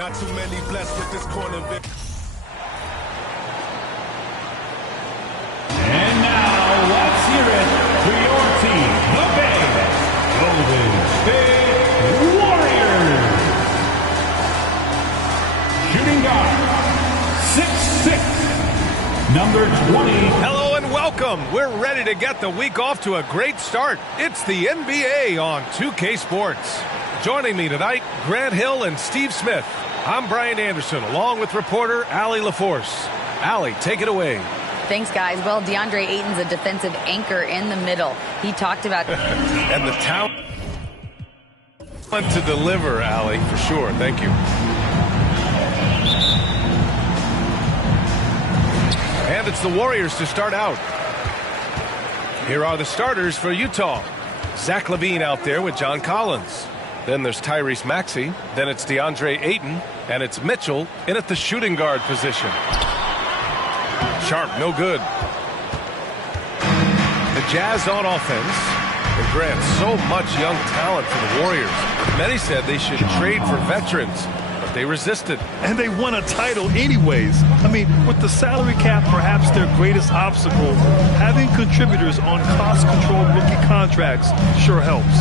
Not too many blessed with this corner victory. And now, let's hear it for your team, the Bay Golden State Warriors. Shooting guard, 6'6", number 20. Hello and welcome. We're ready to get the week off to a great start. It's the NBA on 2K Sports. Joining me tonight, Grant Hill and Steve Smith. I'm Brian Anderson, along with reporter Allie LaForce. Allie, take it away. Thanks, guys. Well, DeAndre Ayton's a defensive anchor in the middle. He talked about... and the talent to deliver, Allie, for sure. Thank you. And it's the Warriors to start out. Here are the starters for Utah. Zach LaVine out there with John Collins. Then there's Tyrese Maxey. Then it's DeAndre Ayton. And it's Mitchell in at the shooting guard position. Sharp, no good. The Jazz on offense. And Grant, so much young talent for the Warriors. Many said they should trade for veterans, but they resisted. And they won a title anyways. I mean, with the salary cap perhaps their greatest obstacle, having contributors on cost-controlled rookie contracts sure helps.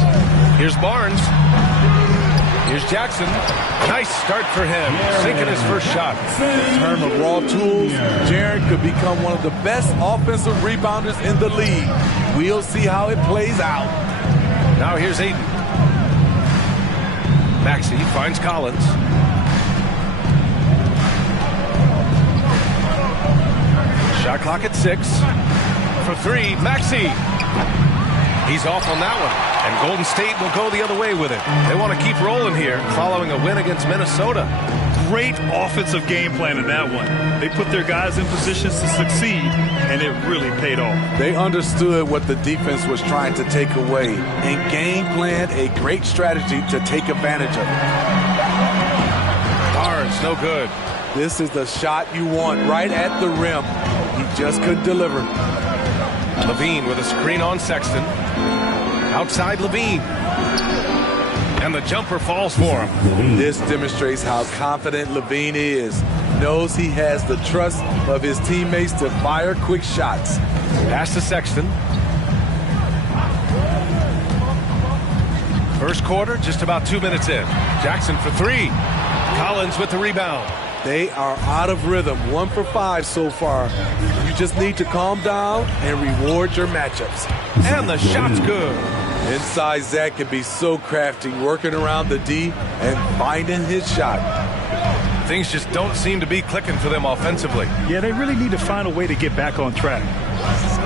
Here's Barnes. Here's Jackson. Nice start for him, sinking his first shot. In terms of raw tools, Jaren could become one of the best offensive rebounders in the league. We'll see how it plays out. Now here's Ayton. Maxey finds Collins. Shot clock at 6. For 3, Maxey. He's off on that one. And Golden State will go the other way with it. They want to keep rolling here following a win against Minnesota. Great offensive game plan in that one. They put their guys in positions to succeed, and it really paid off. They understood what the defense was trying to take away and game planned a great strategy to take advantage of it. Barnes, no good. This is the shot you want right at the rim. He just couldn't deliver. LaVine with a screen on Sexton. Outside LaVine. And the jumper falls for him. This demonstrates how confident LaVine is. Knows he has the trust of his teammates to fire quick shots. Pass to Sexton. First quarter, just about 2 minutes in. Jackson for 3. Collins with the rebound. They are out of rhythm, 1 for 5 so far. You just need to calm down and reward your matchups. And the shot's good. Inside, Zach can be so crafty, working around the D and finding his shot. Things just don't seem to be clicking for them offensively. Yeah, they really need to find a way to get back on track.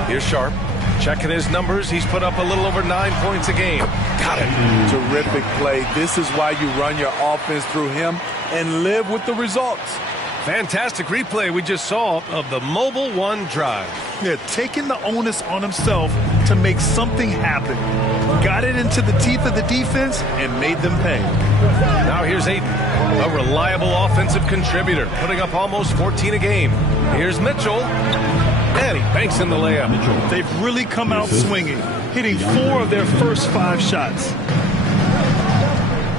Here's Sharp. Checking his numbers, he's put up a little over 9 points a game. Got it. Terrific play. This is why you run your offense through him and live with the results. Fantastic replay we just saw of the Mobile One drive. Yeah, taking the onus on himself to make something happen. Got it into the teeth of the defense and made them pay. Now here's Ayton, a reliable offensive contributor, putting up almost 14 a game. Here's Mitchell. And he banks in the layup. They've really come out swinging, hitting 4 of their first 5 shots.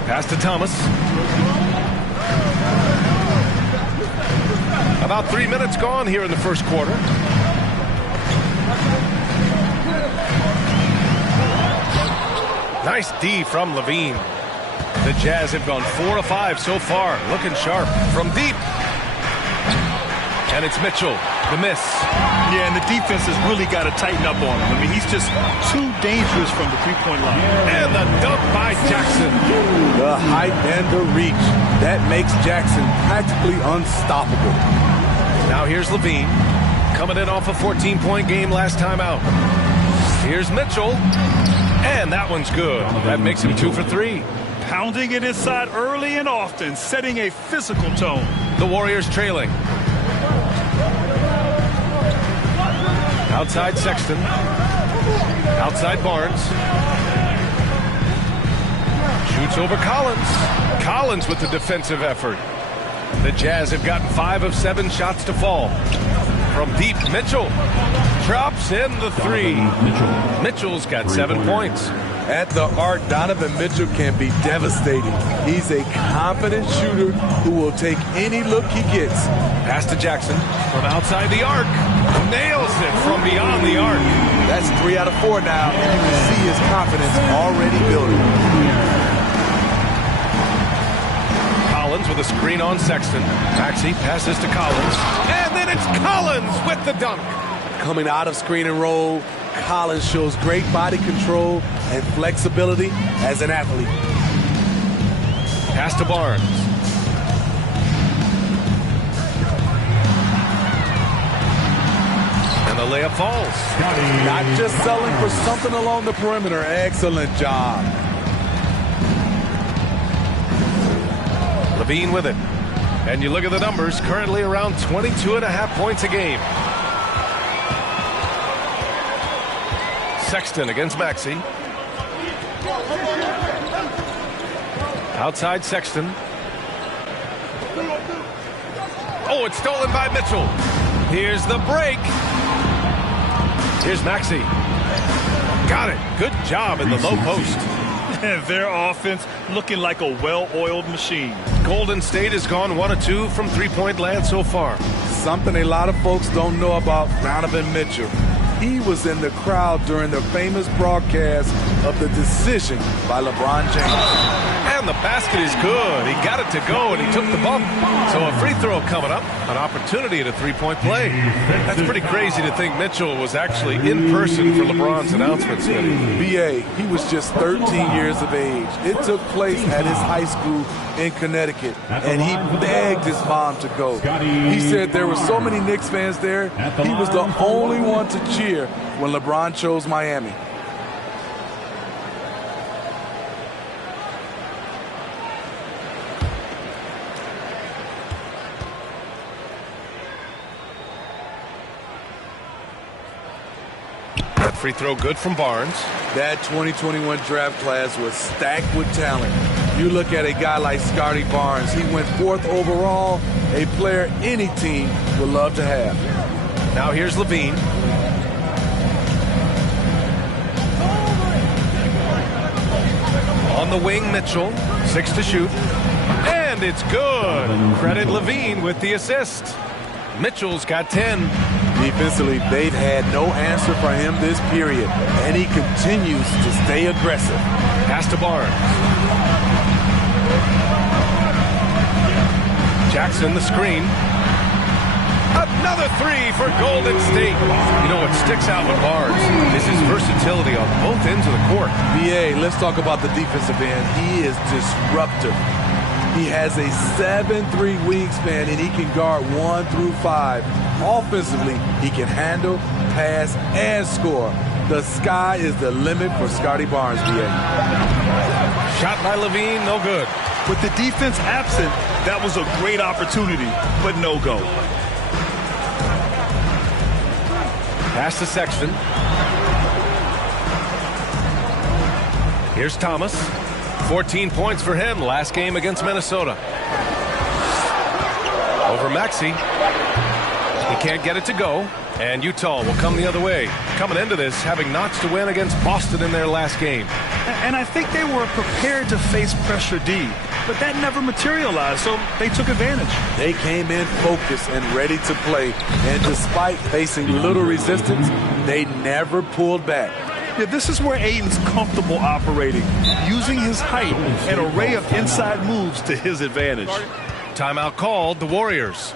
Pass to Thomas. About 3 minutes gone here in the first quarter. Nice D from LaVine. The Jazz have gone 4 of 5 so far, looking sharp from deep. And it's Mitchell, the miss. Yeah, and the defense has really got to tighten up on him. I mean, he's just too dangerous from the three-point line. And the dunk by Jackson. The height and the reach. That makes Jackson practically unstoppable. Now here's LaVine, coming in off a 14-point game last time out. Here's Mitchell. And that one's good. That makes him 2 for 3. Pounding it inside early and often, setting a physical tone. The Warriors trailing. Outside Sexton. Outside Barnes. Shoots over Collins. Collins with the defensive effort. The Jazz have gotten 5 of 7 shots to fall. From deep, Mitchell drops in the 3. Mitchell's got 7 points. At the arc, Donovan Mitchell can be devastating. He's a confident shooter who will take any look he gets. Pass to Jackson from outside the arc. Nails it from beyond the arc. That's 3 out of 4 now, and you can see his confidence already building. Collins with a screen on Sexton. Maxey passes to Collins. And then it's Collins with the dunk. Coming out of screen and roll, Collins shows great body control and flexibility as an athlete. Pass to Barnes. And the layup falls. Not just selling for something along the perimeter. Excellent job. Levine with it. And you look at the numbers, currently around 22.5 points a game. Sexton against Maxey. Outside Sexton. Oh, it's stolen by Mitchell. Here's the break. Here's Maxey. Got it. Good job in the low post. Their offense looking like a well-oiled machine. Golden State has gone 1 of 2 from three-point land so far. Something a lot of folks don't know about Donovan Mitchell. He was in the crowd during the famous broadcast of the decision by LeBron James. And the basket is good. He got it to go, and he took the bump. So a free throw coming up, an opportunity at a three-point play. That's pretty crazy to think Mitchell was actually in person for LeBron's announcement, Smitty. B.A., he was just 13 years of age. It took place at his high school in Connecticut, and he begged his mom to go. He said there were so many Knicks fans there, he was the only one to cheer when LeBron chose Miami. That free throw good from Barnes. That 2021 draft class was stacked with talent. You look at a guy like Scotty Barnes, he went 4th overall, a player any team would love to have. Now here's Levine. On the wing, Mitchell. 6 to shoot. And it's good. Credit Levine with the assist. Mitchell's got 10. Defensively, they've had no answer for him this period, and he continues to stay aggressive. Pass to Barnes. Jackson, the screen. Another 3 for Golden State. You know what sticks out with Barnes is his versatility on both ends of the court. B.A., let's talk about the defensive end. He is disruptive. He has a 7'3" wingspan, and he can guard 1 through 5. Offensively, he can handle, pass, and score. The sky is the limit for Scotty Barnes, B.A. Shot by Levine, no good. With the defense absent, that was a great opportunity, but no go. Pass to Sexton. Here's Thomas. 14 points for him last game against Minnesota. Over Maxey. He can't get it to go, and Utah will come the other way. Coming into this, having notched a win against Boston in their last game. And I think they were prepared to face pressure D, but that never materialized, so they took advantage. They came in focused and ready to play, and despite facing little resistance, they never pulled back. Yeah, this is where Ayton's comfortable operating, using his height and array of inside moves to his advantage. Timeout called, the Warriors.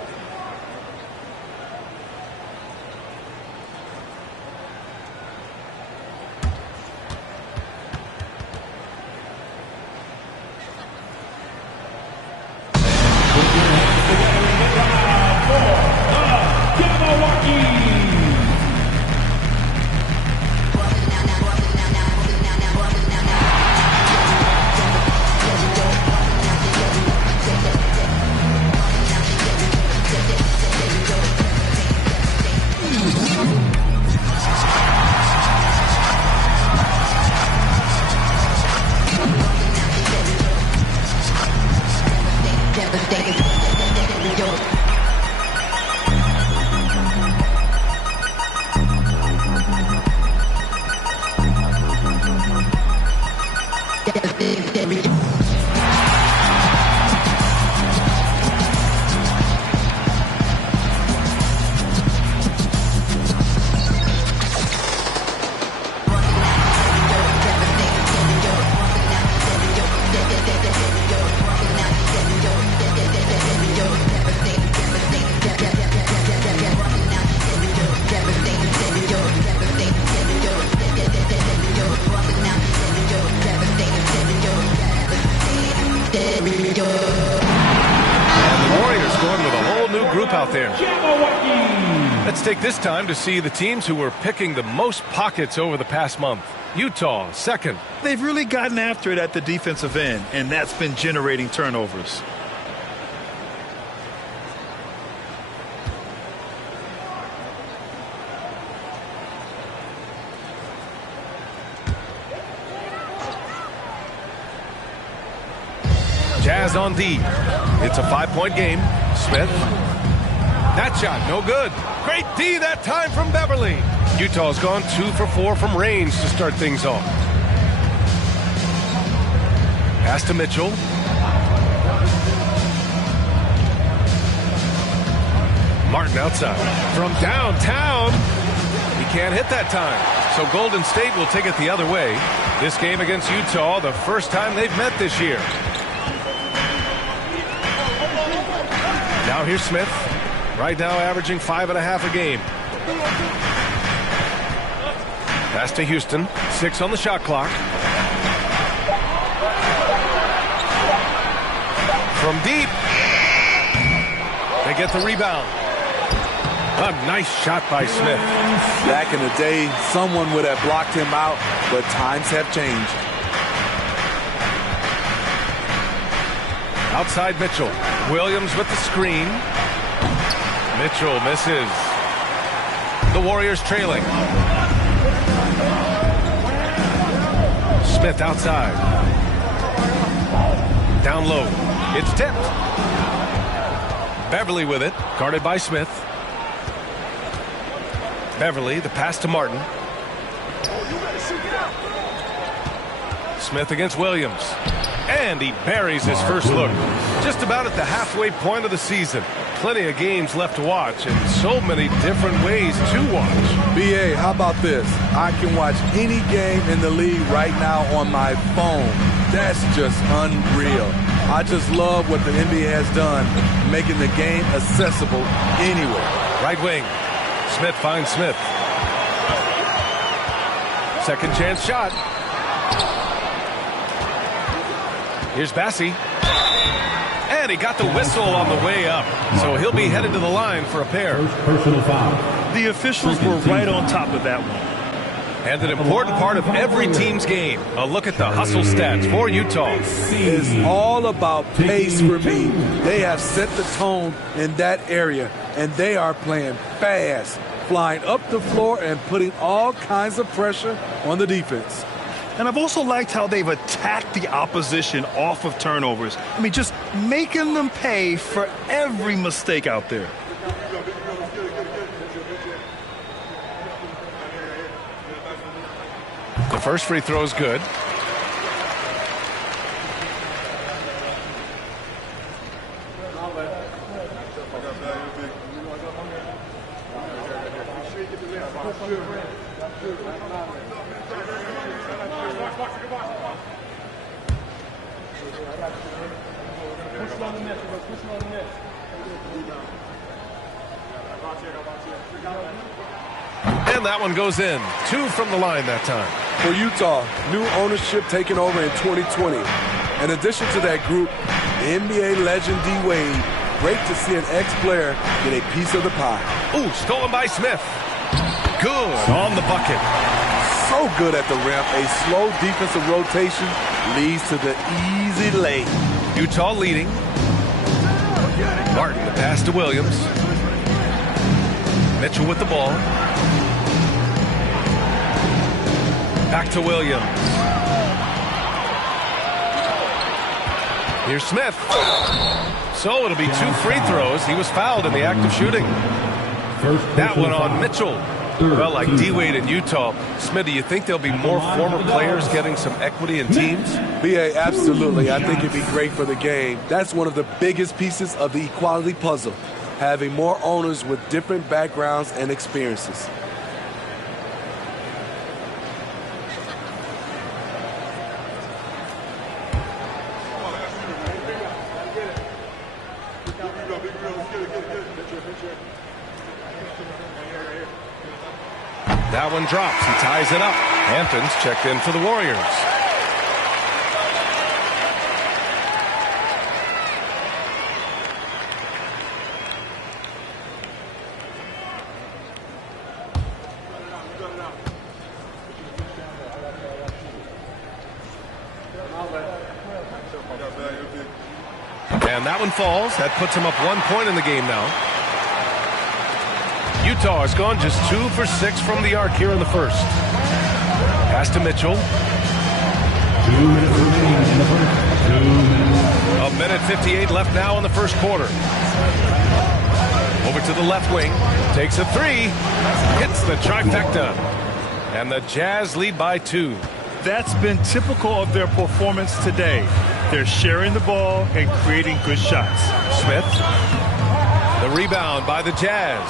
out there. Let's take this time to see the teams who were picking the most pockets over the past month. Utah, second. They've really gotten after it at the defensive end, and that's been generating turnovers. Jazz on D. It's a 5-point game. Smith. That shot, no good. Great D that time from Beverly. Utah's gone 2 for 4 from range to start things off. Pass to Mitchell. Martin outside. From downtown. He can't hit that time. So Golden State will take it the other way. This game against Utah, the first time they've met this year. Now here's Smith. Right now averaging 5.5 a game. Pass to Houston. 6 on the shot clock. From deep. They get the rebound. A nice shot by Smith. Back in the day, someone would have blocked him out, but times have changed. Outside Mitchell. Williams with the screen. Mitchell misses. The Warriors trailing. Smith outside. Down low. It's tipped. Beverly with it. Guarded by Smith. Beverly, the pass to Martin. Smith against Williams. And he buries his first look. Just about at the halfway point of the season. Plenty of games left to watch and so many different ways to watch. BA, how about this? I can watch any game in the league right now on my phone. That's just unreal. I just love what the NBA has done, making the game accessible anywhere. Right wing. Smith finds Smith. Second chance shot. Here's Bassi. And he got the whistle on the way up. So he'll be headed to the line for a pair. Personal foul. The officials were right on top of that one. And an important part of every team's game. A look at the hustle stats for Utah. It's all about pace for me. They have set the tone in that area, and they are playing fast, flying up the floor and putting all kinds of pressure on the defense. And I've also liked how they've attacked the opposition off of turnovers. I mean, just making them pay for every mistake out there. The first free throw is good. And that one goes in. 2 from the line that time. For Utah, new ownership taking over in 2020. In addition to that group, NBA legend D-Wade. Great to see an ex-player get a piece of the pie. Ooh, stolen by Smith. Good on the bucket. So good at the rim. A slow defensive rotation leads to the easy lay. Utah leading. Martin, the pass to Williams. Mitchell with the ball. Back to Williams. Here's Smith. So it'll be 2 free throws. He was fouled in the act of shooting. That one on Mitchell. Well, like D-Wade in Utah, Smith, do you think there'll be more former players getting some equity in teams? BA, absolutely. I think it'd be great for the game. That's one of the biggest pieces of the equality puzzle, having more owners with different backgrounds and experiences. That one drops. He ties it up. Hampton's checked in for the Warriors. that one falls. That puts him up 1 point in the game now. Utah has gone just 2 for 6 from the arc here in the first. Pass to Mitchell. 2 minutes remaining in the first. 2 minutes. A minute 58 left now in the first quarter. Over to the left wing. Takes a three. Hits the trifecta. And the Jazz lead by 2. That's been typical of their performance today. They're sharing the ball and creating good shots. Smith. The rebound by the Jazz.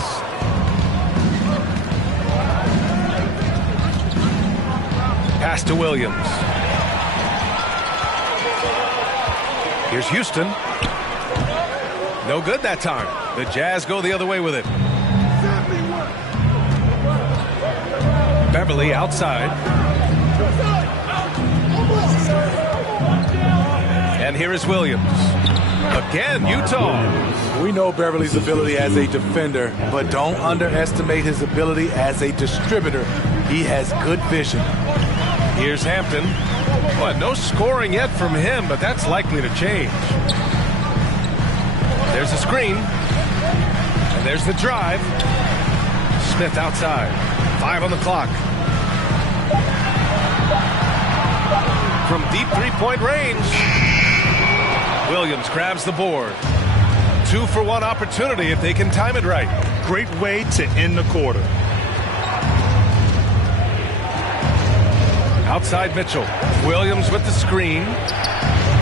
Pass to Williams. Here's Houston. No good that time. The Jazz go the other way with it. Beverly outside. And here is Williams. Again, Utah. We know Beverly's ability as a defender, but don't underestimate his ability as a distributor. He has good vision. Here's Hampton. Well, no scoring yet from him, but that's likely to change. There's a screen. And there's the drive. Smith outside. 5 on the clock. From deep three-point range. Williams grabs the board. 2 for 1 opportunity if they can time it right. Great way to end the quarter. Outside Mitchell. Williams with the screen.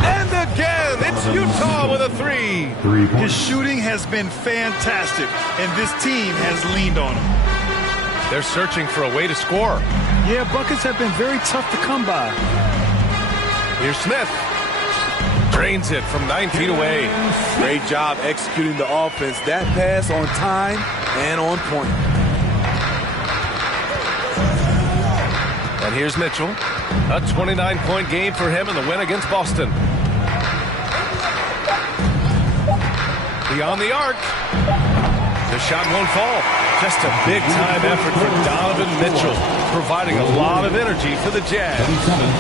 And again, it's Utah with a 3. 3 His points. shooting has been fantastic, and this team has leaned on him. They're searching for a way to score. Yeah, buckets have been very tough to come by. Here's Smith. Drains it from 9 feet away. Great job executing the offense. That pass on time and on point. And here's Mitchell. A 29-point game for him in the win against Boston. Beyond the arc. The shot won't fall. Just a big-time effort for Donovan Mitchell, providing a lot of energy for the Jazz.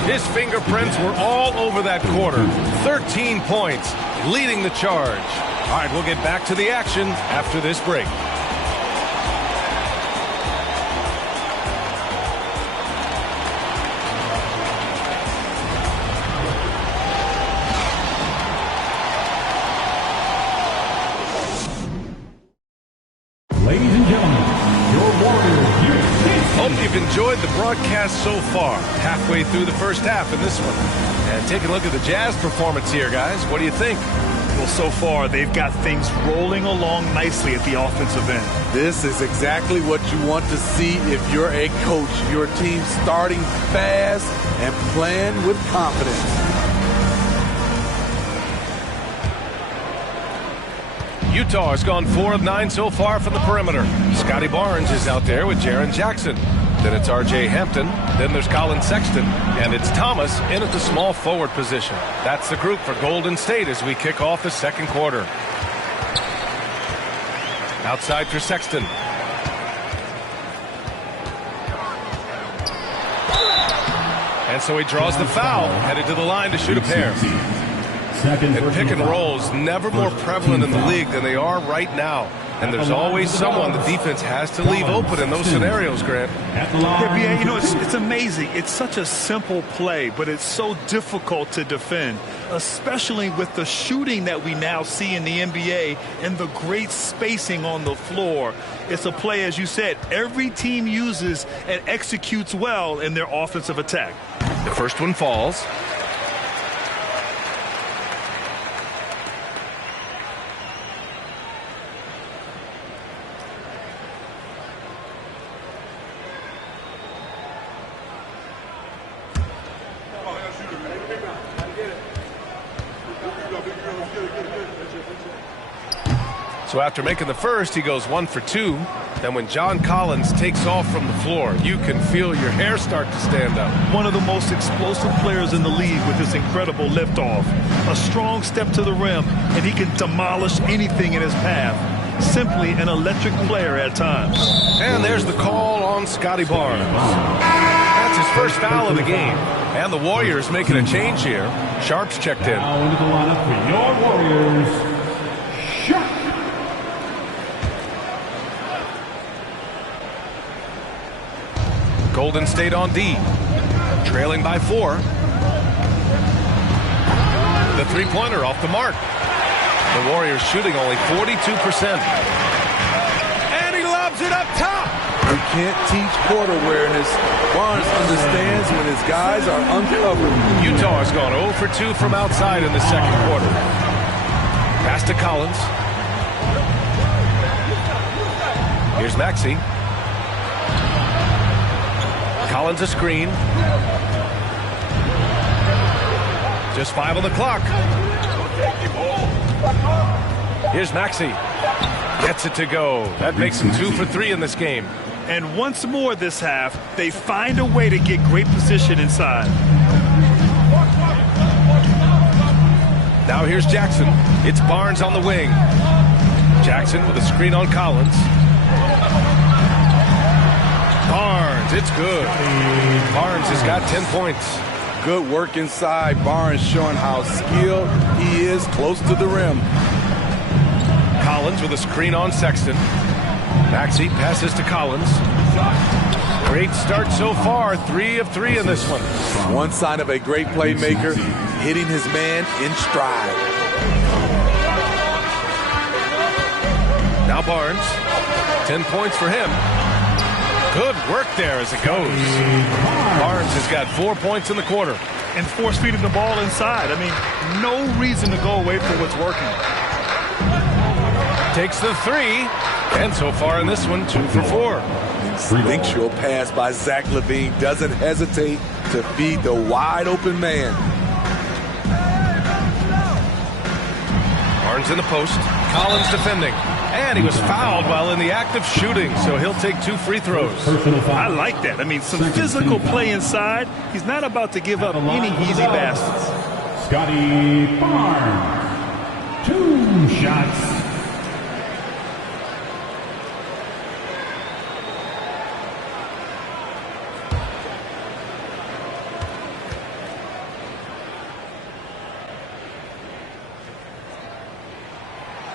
His fingerprints were all over that quarter. 13 points, leading the charge. All right, we'll get back to the action after this break. Ladies and gentlemen, your Warriors, Hope you've enjoyed the broadcast so far. Halfway through the first half in this one. And take a look at the Jazz performance here, guys. What do you think? Well, so far, they've got things rolling along nicely at the offensive end. This is exactly what you want to see if you're a coach. Your team starting fast and playing with confidence. Utah has gone 4 of 9 so far from the perimeter. Scotty Barnes is out there with Jaren Jackson. Then it's R.J. Hampton. Then there's Colin Sexton. And it's Thomas in at the small forward position. That's the group for Golden State as we kick off the second quarter. Outside for Sexton. And so he draws the foul, headed to the line to shoot a pair. And pick and rolls never more prevalent in the league than they are right now. And there's always someone the defense has to leave open in those scenarios, Grant. Yeah, you know, it's amazing. It's such a simple play, but it's so difficult to defend, especially with the shooting that we now see in the NBA and the great spacing on the floor. It's a play, as you said, every team uses and executes well in their offensive attack. The first one falls. So after making the first, he goes 1 for 2. Then when John Collins takes off from the floor, you can feel your hair start to stand up. One of the most explosive players in the league with this incredible liftoff. A strong step to the rim, and he can demolish anything in his path. Simply an electric player at times. And there's the call on Scotty Barnes. That's his first foul of the game. And the Warriors making a change here. Sharp's checked in. Now into the lineup for your Warriors, Golden State on D, trailing by 4. The three-pointer off the mark. The Warriors shooting only 42%. And he lobs it up top. You can't teach court awareness. Barnes understands when his guys are uncovered. Utah has gone 0 for 2 from outside in the second quarter. Pass to Collins. Here's Maxey. Collins a screen. Just 5 on the clock. Here's Maxey. Gets it to go. That makes him 2 for 3 in this game. And once more this half, they find a way to get great position inside. Now here's Jackson. It's Barnes on the wing. Jackson with a screen on Collins. Barnes, it's good. Barnes has got 10 points. Good work inside. Barnes showing how skilled he is close to the rim. Collins with a screen on Sexton. Maxey passes to Collins. Great start so far. 3 of 3 in this one. One sign of a great playmaker, hitting his man in stride. Now Barnes. 10 points for him. Good work there as it goes. Barnes has got 4 points in the quarter. And force feeding the ball inside. I mean, no reason to go away from what's working. Takes the 3. And so far in this one, 2 for 4. Instinctual pass by Zach LaVine. Doesn't hesitate to feed the wide open man. Barnes in the post. Collins defending. And he was fouled while in the act of shooting, so he'll take 2 free throws. I like that. I mean, some physical play inside. He's not about to give up any easy baskets. Scotty Barnes. 2 shots.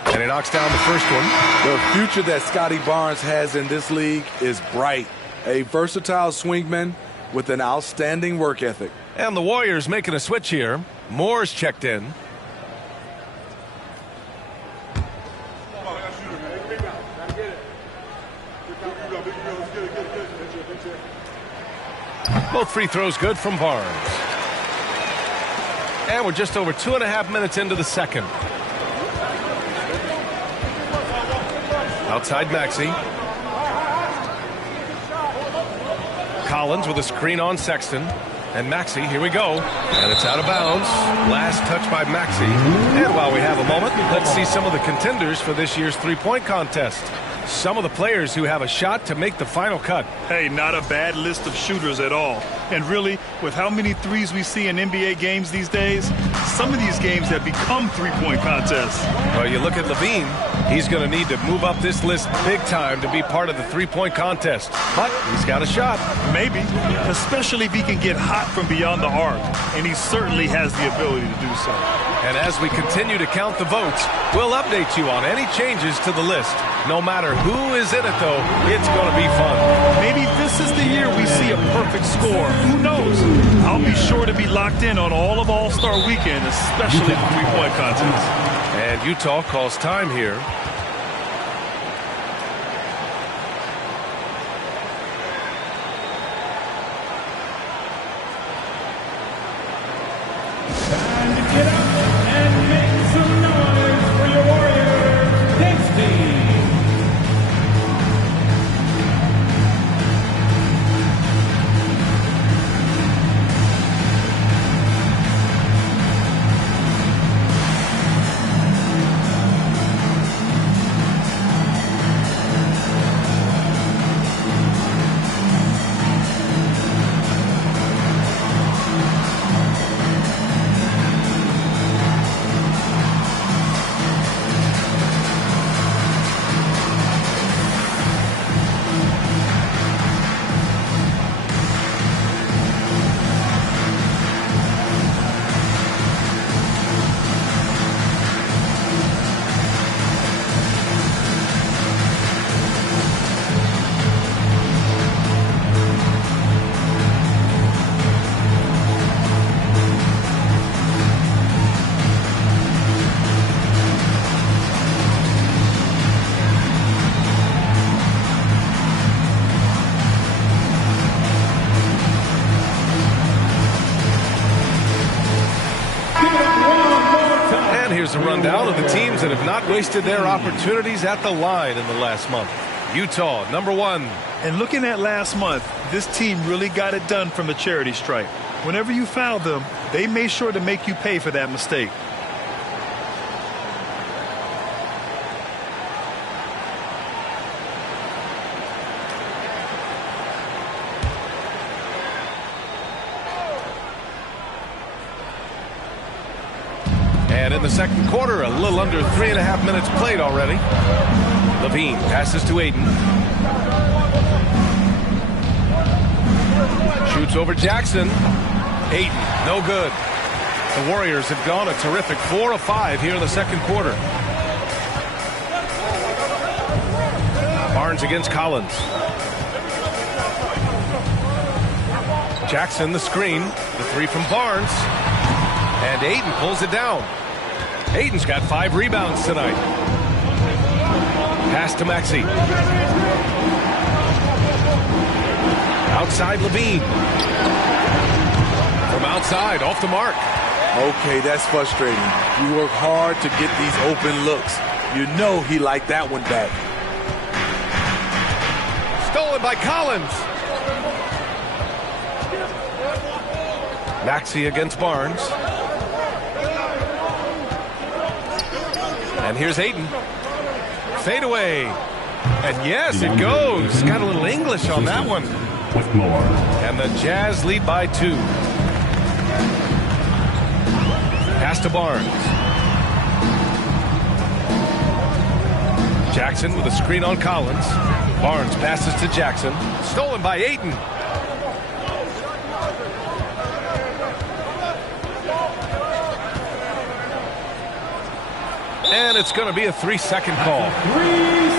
And he knocks down the first one. The future that Scotty Barnes has in this league is bright. A versatile swingman with an outstanding work ethic. And the Warriors making a switch here. Moore's checked in. Both free throws good from Barnes. And we're just over 2.5 minutes into the second. Outside Maxey. Collins with a screen on Sexton. And Maxey, here we go. And it's out of bounds. Last touch by Maxey. And while we have a moment, let's see some of the contenders for this year's three-point contest. Some of the players who have a shot to make the final cut. Hey, not a bad list of shooters at all. And really, with how many threes we see in NBA games these days, some of these games have become three-point contests. Well, you look at LaVine, he's going to need to move up this list big time to be part of the three-point contest. But he's got a shot. Maybe, especially if he can get hot from beyond the arc. And he certainly has the ability to do so. And as we continue to count the votes, we'll update you on any changes to the list. No matter who is in it, though, it's going to be fun. Maybe this is the year we see a perfect score. Who knows? I'll be sure to be locked in on all of All-Star Weekend, especially the three-point contest. And Utah calls time here. Time to get up and make some noise for your Warriors. This team. rundown of the teams that have not wasted their opportunities at the line in the last month. Utah, number 1. And looking at last month, this team really got it done from the charity stripe. Whenever you foul them, they made sure to make you pay for that mistake. And in the second quarter, a little under 3.5 minutes played already. Levine passes to Aiden. Shoots over Jackson. Aiden, no good. The Warriors have gone a terrific 4 of 5 here in the second quarter. Barnes against Collins. Jackson the screen. The 3 from Barnes. And Aiden pulls it down. Aiden's got 5 rebounds tonight. Pass to Maxey. Outside Levine. From outside, off the mark. Okay, that's frustrating. You work hard to get these open looks. You know he liked that one back. Stolen by Collins. Maxey against Barnes. And here's Aiden. Fade away. And yes, it goes. Got a little English on that one. With more. And the Jazz lead by 2. Pass to Barnes. Jackson with a screen on Collins. Barnes passes to Jackson. Stolen by Aiden. And it's going to be a 3-second call. 3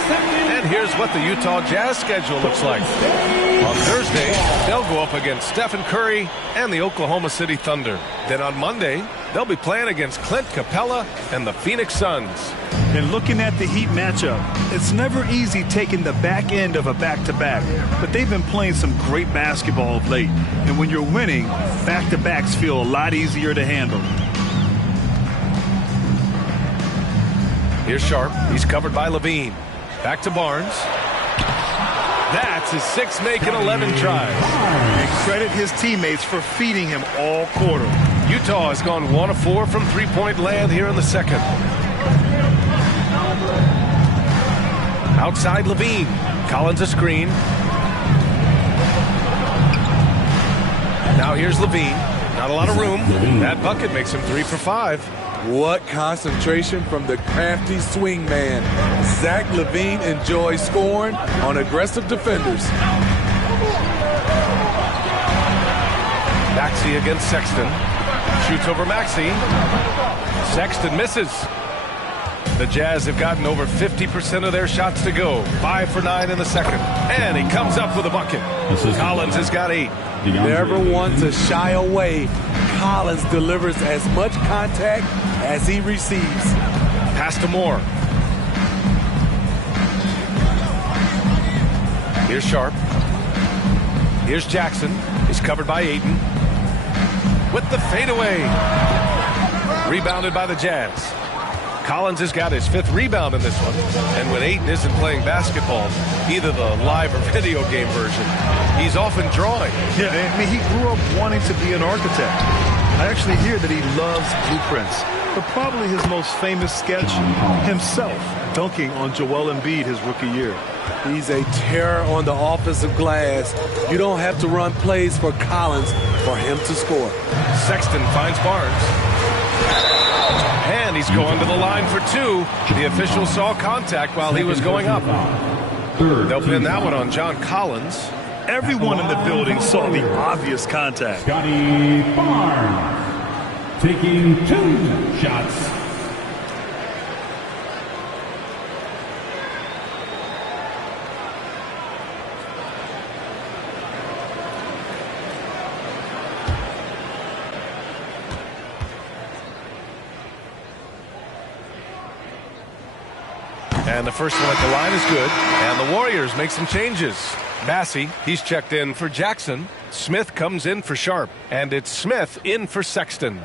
seconds. And here's what the Utah Jazz schedule looks like. On Thursday, they'll go up against Stephen Curry and the Oklahoma City Thunder. Then on Monday, they'll be playing against Clint Capella and the Phoenix Suns. And looking at the Heat matchup, it's never easy taking the back end of a back-to-back. But they've been playing some great basketball of late. And when you're winning, back-to-backs feel a lot easier to handle. Here's Sharp. He's covered by Levine. Back to Barnes. That's his 6th make in 11 tries. And credit his teammates for feeding him all quarter. Utah has gone 1 of 4 from three-point land here in the second. Outside Levine. Collins a screen. Now here's Levine. Not a lot of room. That bucket makes him 3 for 5. What concentration from the crafty swing man. Zach LaVine enjoys scoring on aggressive defenders. Maxey against Sexton. Shoots over Maxey. Sexton misses. The Jazz have gotten over 50% of their shots to go. 5 for 9 in the second. And he comes up with a bucket. Collins has got 8. Never one to shy away. Collins delivers as much contact as he receives. Pass to Moore. Here's Sharp. Here's Jackson. He's covered by Aiden. With the fadeaway. Rebounded by the Jazz. Collins has got his 5th rebound in this one. And when Aiden isn't playing basketball, either the live or video game version, he's often drawing. Yeah, I mean, he grew up wanting to be an architect. I actually hear that he loves blueprints. But probably his most famous sketch, himself dunking on Joel Embiid his rookie year. He's a terror on the offensive glass. You don't have to run plays for Collins for him to score. Sexton finds Barnes. And he's going to the line for 2. The official saw contact while he was going up. They'll pin that one on John Collins. Everyone in the building saw the obvious contact. Scotty Barnes taking 2 shots. And the first one at the line is good. And the Warriors make some changes. Massey, he's checked in for Jackson. Smith comes in for Sharp. And it's Smith in for Sexton.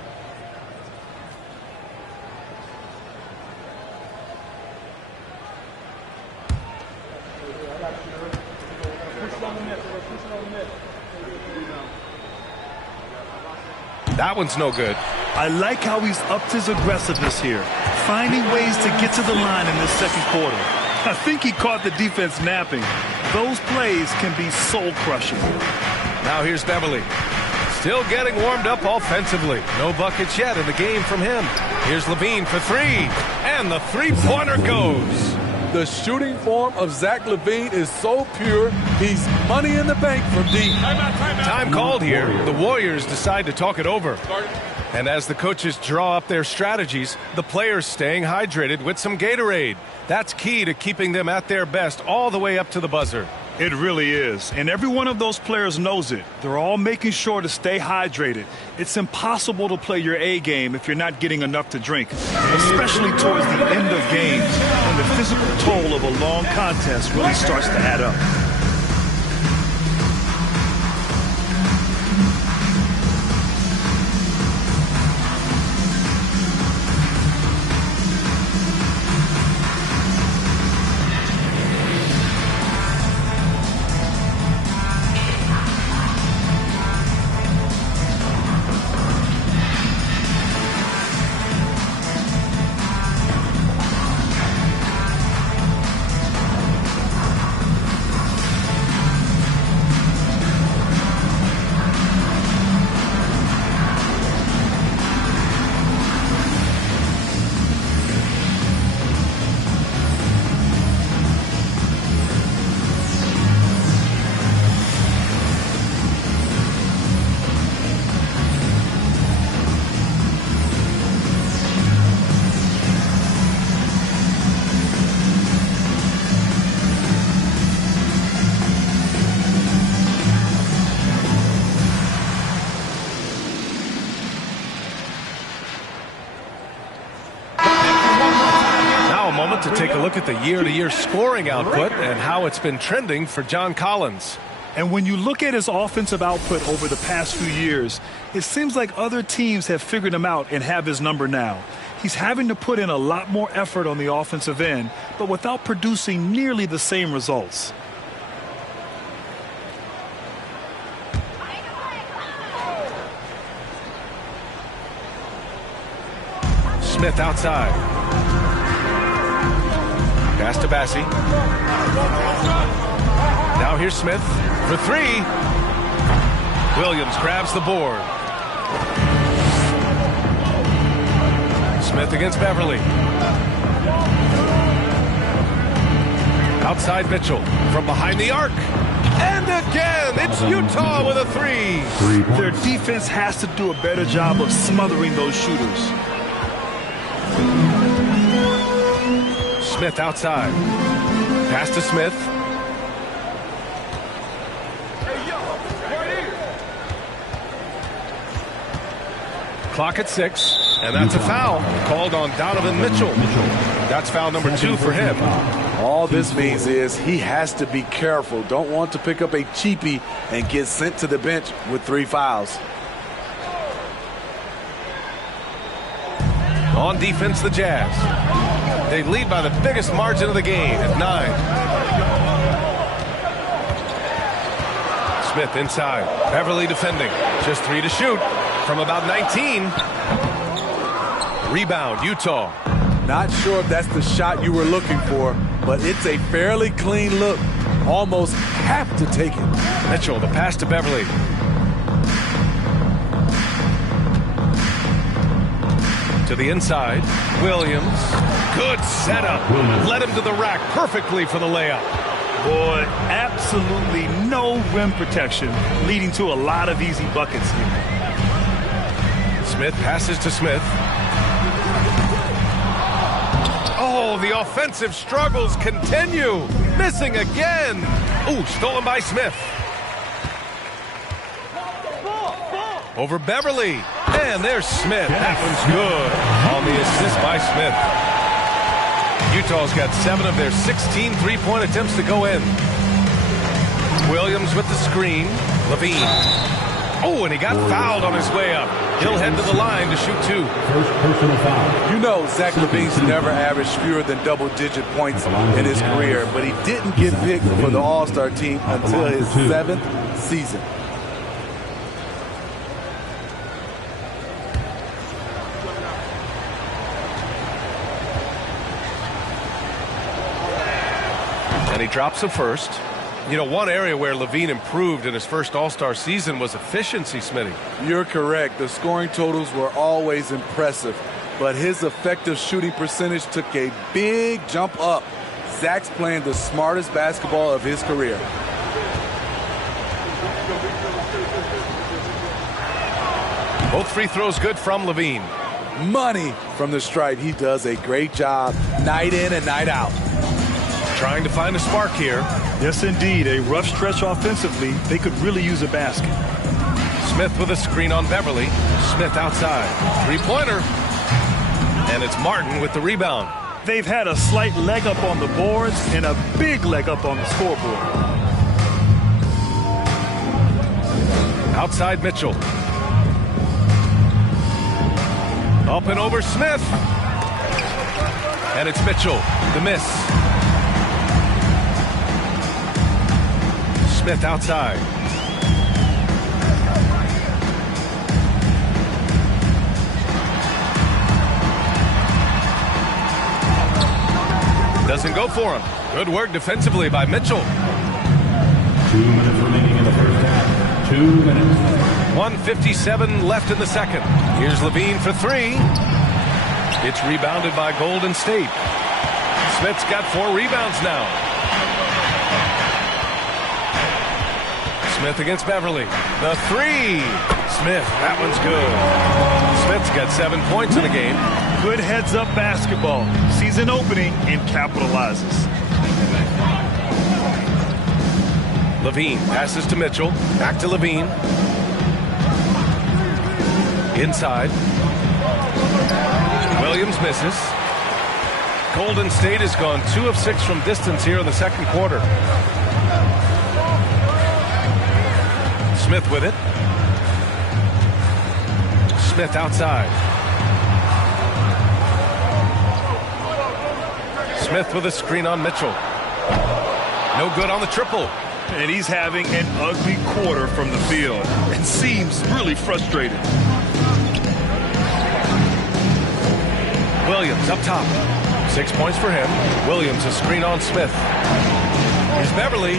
That one's no good. I like how he's upped his aggressiveness here, finding ways to get to the line in this second quarter. I think he caught the defense napping. Those plays can be soul-crushing. Now here's Beverly. Still getting warmed up offensively. No buckets yet in the game from him. Here's Levine for three. And the three-pointer goes. The shooting form of Zach LaVine is so pure, he's money in the bank from deep. Time called here. The Warriors decide to talk it over. And as the coaches draw up their strategies, the players staying hydrated with some Gatorade. That's key to keeping them at their best all the way up to the buzzer. It really is. And every one of those players knows it. They're all making sure to stay hydrated. It's impossible to play your A game if you're not getting enough to drink, especially towards the end of games when the physical toll of a long contest really starts to add up. To take a look at the year-to-year scoring output and how it's been trending for John Collins. And when you look at his offensive output over the past few years, it seems like other teams have figured him out and have his number now. He's having to put in a lot more effort on the offensive end, but without producing nearly the same results. Smith outside. Pass to Bassi. Now here's Smith for three. Williams grabs the board. Smith against Beverly. Outside Mitchell from behind the arc. And again, it's Utah with a three. Their defense has to do a better job of smothering those shooters. Smith outside. Pass to Smith. Clock at 6, and that's a foul called on Donovan Mitchell. That's foul number 2 for him. All this means is he has to be careful. Don't want to pick up a cheapie and get sent to the bench with 3 fouls. On defense, the Jazz. They lead by the biggest margin of the game at 9. Smith inside. Beverly defending. Just 3 to shoot from about 19. Rebound, Utah. Not sure if that's the shot you were looking for, but it's a fairly clean look. Almost have to take it. Mitchell, the pass to Beverly. To the inside, Williams. Good setup. Led him to the rack perfectly for the layup. Boy, absolutely no rim protection, leading to a lot of easy buckets here. Smith passes to Smith. Oh, the offensive struggles continue. Missing again. Ooh, stolen by Smith. Over Beverly. And there's Smith. That one's good on the assist by Smith. Utah's got 7 of their 16 three-point attempts to go in. Williams with the screen. Levine. Oh, and he got fouled on his way up. He'll head to the line to shoot 2. First personal foul. You know Zach LaVine's never averaged fewer than double-digit points in his career, but he didn't get picked for the All-Star team until his 7th season. And he drops a first. You know, one area where LaVine improved in his first All-Star season was efficiency, Smitty. You're correct. The scoring totals were always impressive, but his effective shooting percentage took a big jump up. Zach's playing the smartest basketball of his career. Both free throws good from LaVine. Money from the stripe. He does a great job night in and night out. Trying to find a spark here. Yes, indeed. A rough stretch offensively. They could really use a basket. Smith with a screen on Beverly. Smith outside. Three-pointer. And it's Martin with the rebound. They've had a slight leg up on the boards and a big leg up on the scoreboard. Outside Mitchell. Up and over Smith. And it's Mitchell. The miss. Smith outside. Doesn't go for him. Good work defensively by Mitchell. 2 minutes remaining in the first half. 2 minutes. 1:57 left in the second. Here's LaVine for 3. It's rebounded by Golden State. Smith's got 4 rebounds now. Smith against Beverly. The 3. Smith, that one's good. Smith's got 7 points in the game. Good heads-up basketball. Sees an opening and capitalizes. LaVine passes to Mitchell. Back to LaVine. Inside. Williams misses. Golden State has gone 2 of 6 from distance here in the second quarter. Smith with it. Smith outside. Smith with a screen on Mitchell. No good on the triple. And he's having an ugly quarter from the field and seems really frustrated. Williams up top. 6 points for him. Williams a screen on Smith. Here's Beverly.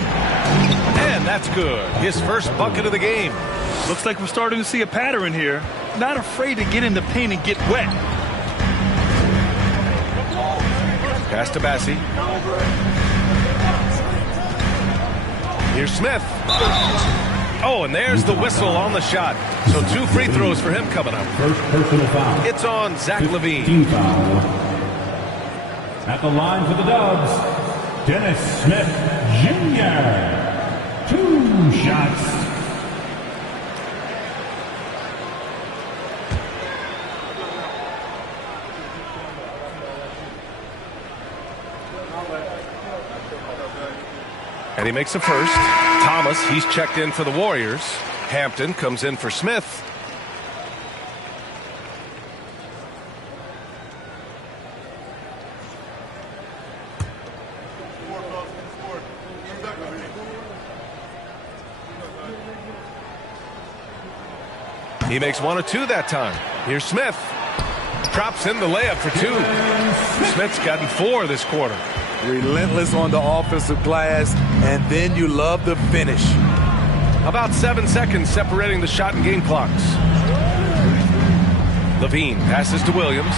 And that's good. His first bucket of the game. Looks like we're starting to see a pattern here. Not afraid to get in the paint and get wet. Pass to Bassie. Here's Smith. Oh, and there's the whistle on the shot. So 2 free throws for him coming up. First personal foul. It's on Zach LaVine. Team foul. At the line for the Dubs, Dennis Smith Jr. 2 shots. And he makes the first. Thomas, he's checked in for the Warriors. Hampton comes in for Smith. He makes 1 of 2 that time. Here's Smith. Drops in the layup for 2. Smith's gotten 4 this quarter. Relentless on the offensive glass, and then you love the finish. About 7 seconds separating the shot and game clocks. LaVine passes to Williams.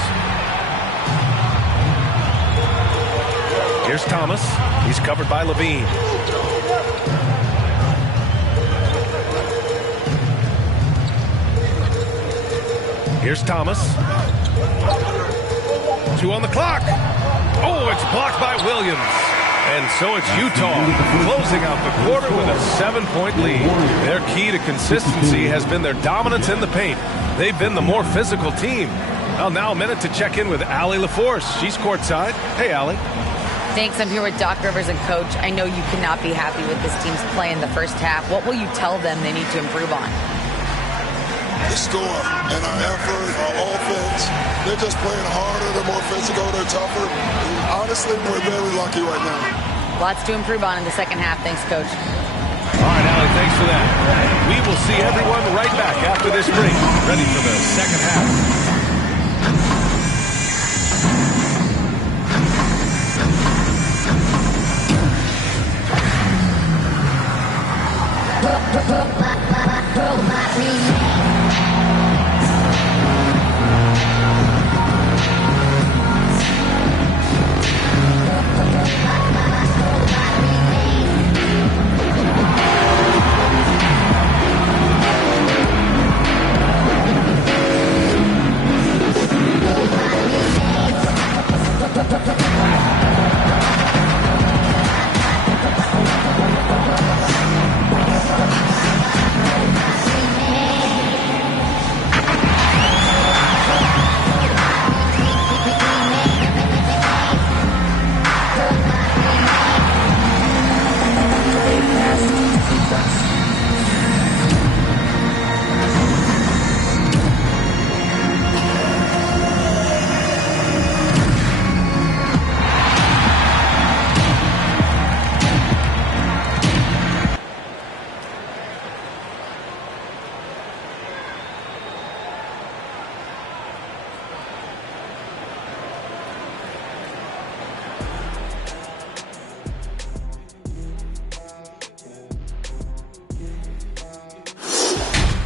Here's Thomas. He's covered by LaVine. Here's Thomas. 2 on the clock. Oh, it's blocked by Williams. And so it's Utah closing out the quarter with a 7-point lead. Their key to consistency has been their dominance in the paint. They've been the more physical team. Well, now a minute to check in with Allie LaForce. She's courtside. Hey, Allie. Thanks. I'm here with Doc Rivers and Coach. I know you cannot be happy with this team's play in the first half. What will you tell them they need to improve on? the score. And our effort, our offense, they're just playing harder, they're more physical, they're tougher. And honestly, we're very lucky right now. Lots to improve on in the second half. Thanks, Coach. All right, Allie, thanks for that. We will see everyone right back after this break, ready for the second half.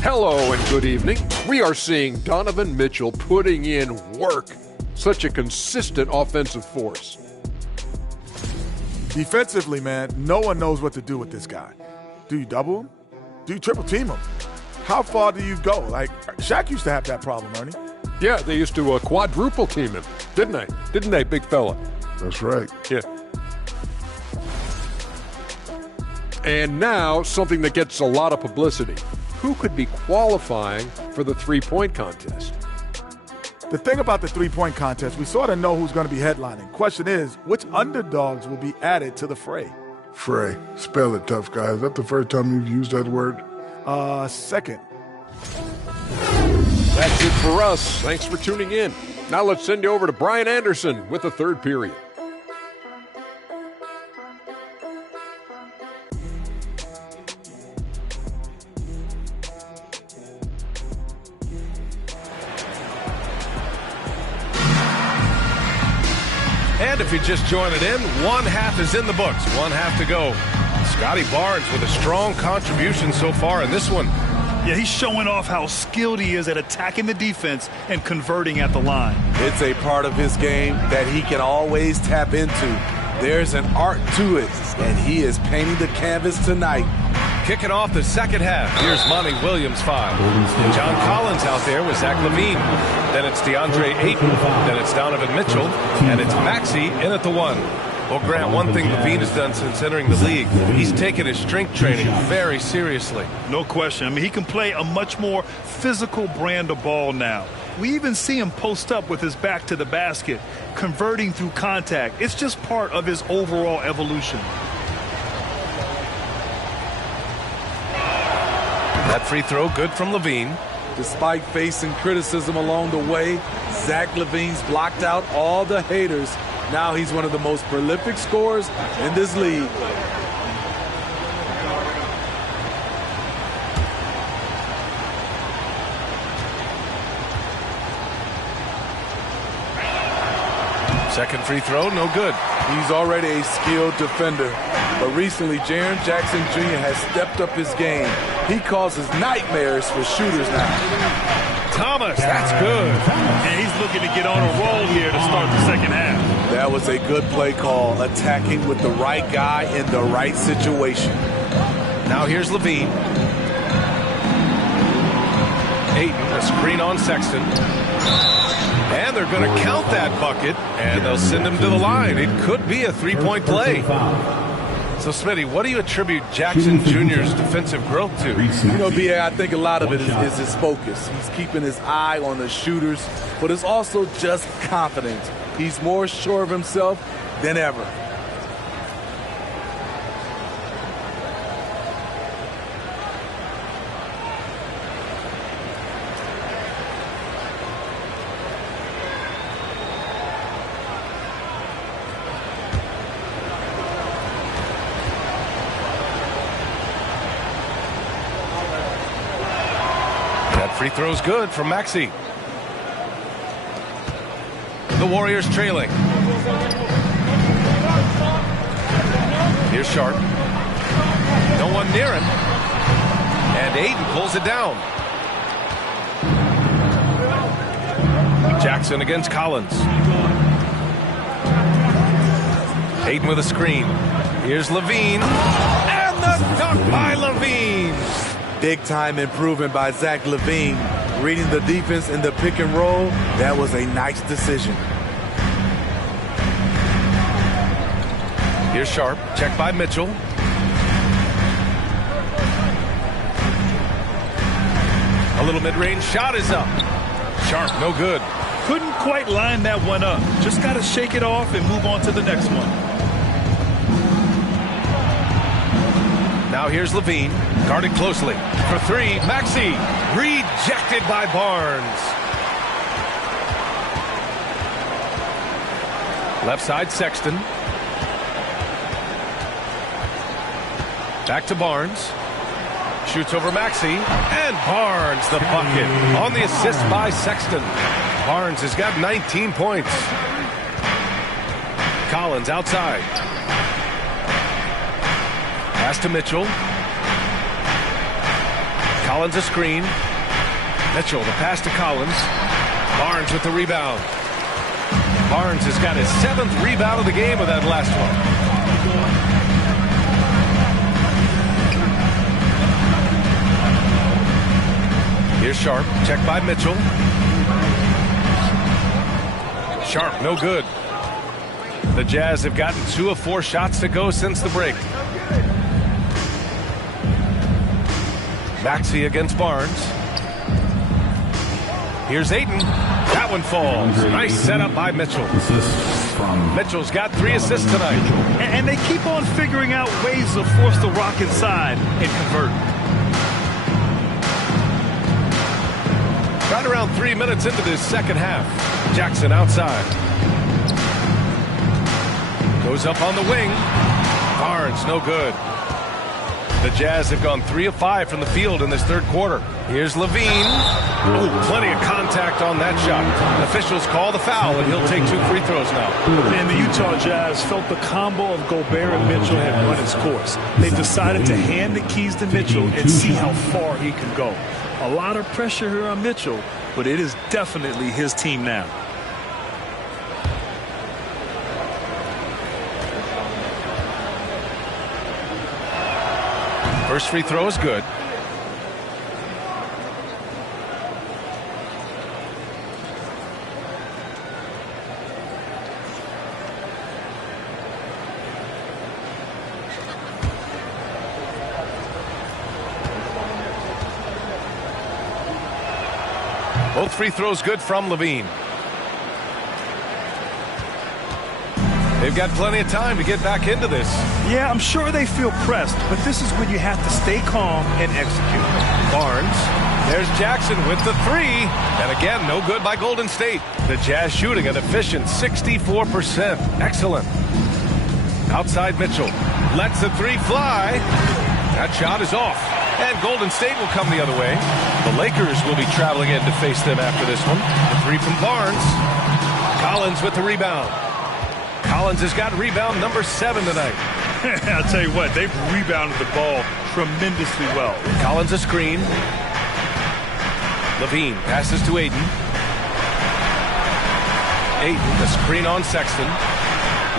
Hello and good evening. We are seeing Donovan Mitchell putting in work. Such a consistent offensive force. Defensively, man, no one knows what to do with this guy. Do you double him? Do you triple team him? How far do you go? Like, Shaq used to have that problem, Ernie. Yeah, they used to quadruple team him, didn't they? Didn't they, big fella? That's right. Yeah. And now, something that gets a lot of publicity. Who could be qualifying for the three-point contest? The thing about the three-point contest, we sort of know who's going to be headlining. Question is, which underdogs will be added to the fray? Fray. Spell it, tough guy. Is that the first time you've used that word? Second. That's it for us. Thanks for tuning in. Now let's send you over to Brian Anderson with the third period. And if you're just joining in, one half is in the books. One half to go. Scotty Barnes with a strong contribution so far in this one. Yeah, he's showing off how skilled he is at attacking the defense and converting at the line. It's a part of his game that he can always tap into. There's an art to it, and he is painting the canvas tonight. Kicking off the second half, here's Monty Williams 5. John Collins out there with Zach LaVine. Then it's DeAndre Ayton. Then it's Donovan Mitchell. And it's Maxey in at the 1. Well, Grant, one thing LaVine has done since entering the league, he's taken his strength training very seriously. No question. I mean, he can play a much more physical brand of ball now. We even see him post up with his back to the basket, converting through contact. It's just part of his overall evolution. That free throw good from LaVine. Despite facing criticism along the way, Zach LaVine's blocked out all the haters. Now he's one of the most prolific scorers in this league. Second free throw, no good. He's already a skilled defender, but recently Jaren Jackson Jr. has stepped up his game. He causes nightmares for shooters now. Thomas, that's good. And he's looking to get on a roll here to start the second half. That was a good play call, attacking with the right guy in the right situation. Now here's LaVine. Ayton, a screen on Sexton. And they're going to count that bucket, and they'll send him to the line. It could be a three-point play. So, Smitty, what do you attribute Jackson Jr.'s defensive growth to? You know, B.A., I think a lot of it is his focus. He's keeping his eye on the shooters, but it's also just confidence. He's more sure of himself than ever. Free throw's good from Maxey. The Warriors trailing. Here's Sharp. No one near him. And Ayton pulls it down. Jackson against Collins. Ayton with a screen. Here's Levine. And the dunk by Levine. Big time improvement by Zach Levine. Reading the defense in the pick and roll. That was a nice decision. Here's Sharp. Checked by Mitchell. A little mid-range shot is up. Sharp, no good. Couldn't quite line that one up. Just got to shake it off and move on to the next one. Now here's Levine. Guarded closely. For three, Maxey. Rejected by Barnes. Left side, Sexton. Back to Barnes. Shoots over Maxey. And Barnes, the bucket. On the assist by Sexton. Barnes has got 19 points. Collins outside. Pass to Mitchell. Collins a screen. Mitchell, the pass to Collins. Barnes with the rebound. Barnes has got his 7th rebound of the game with that last one. Here's Sharp. Checked by Mitchell. Sharp, no good. The Jazz have gotten 2 of 4 shots to go since the break. Maxey against Barnes. Here's Ayton. That one falls. Nice setup by Mitchell. Mitchell's got 3 assists tonight. And they keep on figuring out ways to force the Rock inside and convert. Right around 3 minutes into this second half. Jackson outside. Goes up on the wing. Barnes, no good. The Jazz have gone 3 of 5 from the field in this third quarter. Here's Levine. Ooh, plenty of contact on that shot. Officials call the foul, and he'll take 2 free throws now. And the Utah Jazz felt the combo of Gobert and Mitchell had run its course. They decided to hand the keys to Mitchell and see how far he can go. A lot of pressure here on Mitchell, but it is definitely his team now. First free throw is good. Both free throws good from Levine. They've got plenty of time to get back into this. Yeah, I'm sure they feel pressed, but this is when you have to stay calm and execute. Barnes. There's Jackson with the 3. And again, no good by Golden State. The Jazz shooting an efficient 64%. Excellent. Outside Mitchell. Lets the 3 fly. That shot is off. And Golden State will come the other way. The Lakers will be traveling in to face them after this one. The 3 from Barnes. Collins with the rebound. Collins has got rebound number 7 tonight. I'll tell you what, they've rebounded the ball tremendously well. Collins a screen. Levine passes to Ayton. Ayton, the screen on Sexton.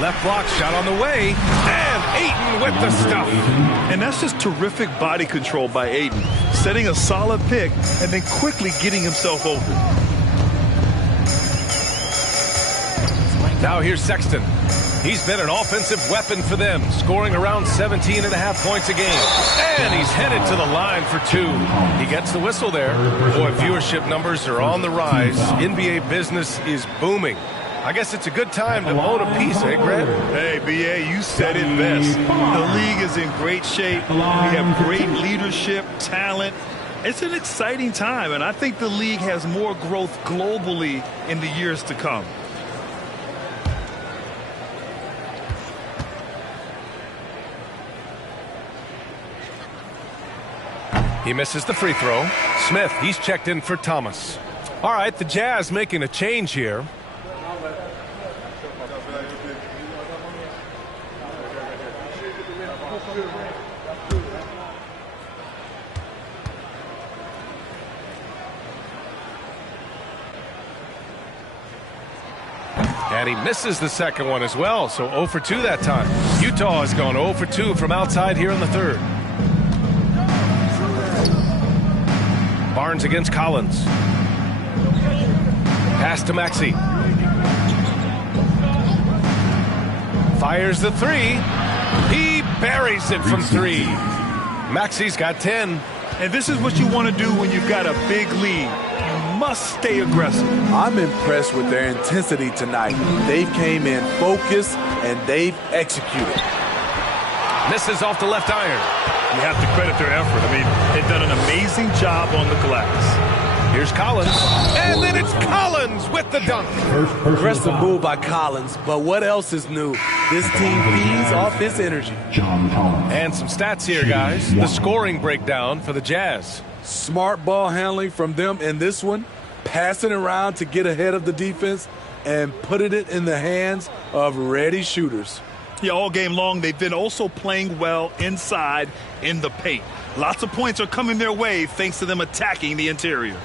Left block shot on the way. And Ayton with the stuff. And that's just terrific body control by Ayton. Setting a solid pick and then quickly getting himself open. Now here's Sexton. He's been an offensive weapon for them, scoring around 17.5 points a game. And he's headed to the line for 2. He gets the whistle there. Boy, viewership numbers are on the rise. NBA business is booming. I guess it's a good time to own a piece, eh, Grant? Hey, B.A., you said it best. The league is in great shape. We have great leadership, talent. It's an exciting time, and I think the league has more growth globally in the years to come. He misses the free throw. Smith, he's checked in for Thomas. All right, the Jazz making a change here. And he misses the second one as well, so 0 for 2 that time. Utah has gone 0 for 2 from outside here in the third. Barnes against Collins. Pass to Maxey. Fires the three. He buries it from 3. Maxey's got 10. And this is what you want to do when you've got a big lead. You must stay aggressive. I'm impressed with their intensity tonight. They've came in focused and they've executed. Misses off the left iron. You have to credit their effort. I mean, they've done an amazing job on the glass. Here's Collins. And then it's Collins with the dunk. Aggressive move by Collins, but what else is new? This team feeds off his energy. And some stats here, guys. The scoring breakdown for the Jazz. Smart ball handling from them in this one, passing around to get ahead of the defense and putting it in the hands of ready shooters. Yeah, all game long, they've been also playing well inside in the paint. Lots of points are coming their way thanks to them attacking the interior.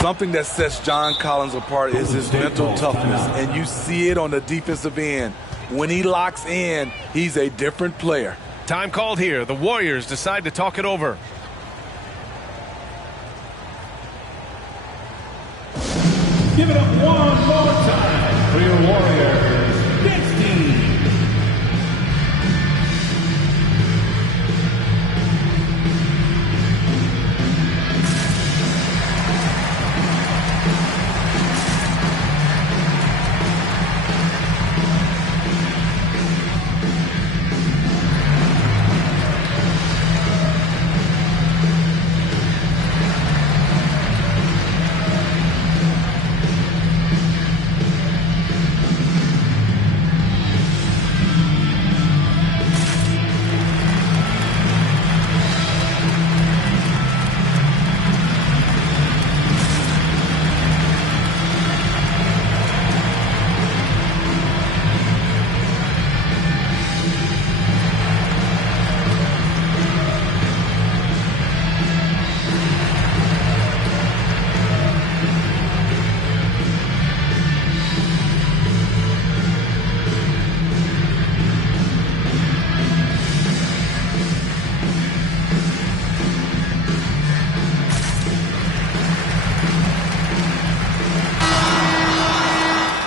Something that sets John Collins apart is his mental toughness, and you see it on the defensive end. When he locks in, he's a different player. Time called here. The Warriors decide to talk it over. Give it up one more time for your Warriors. Next team.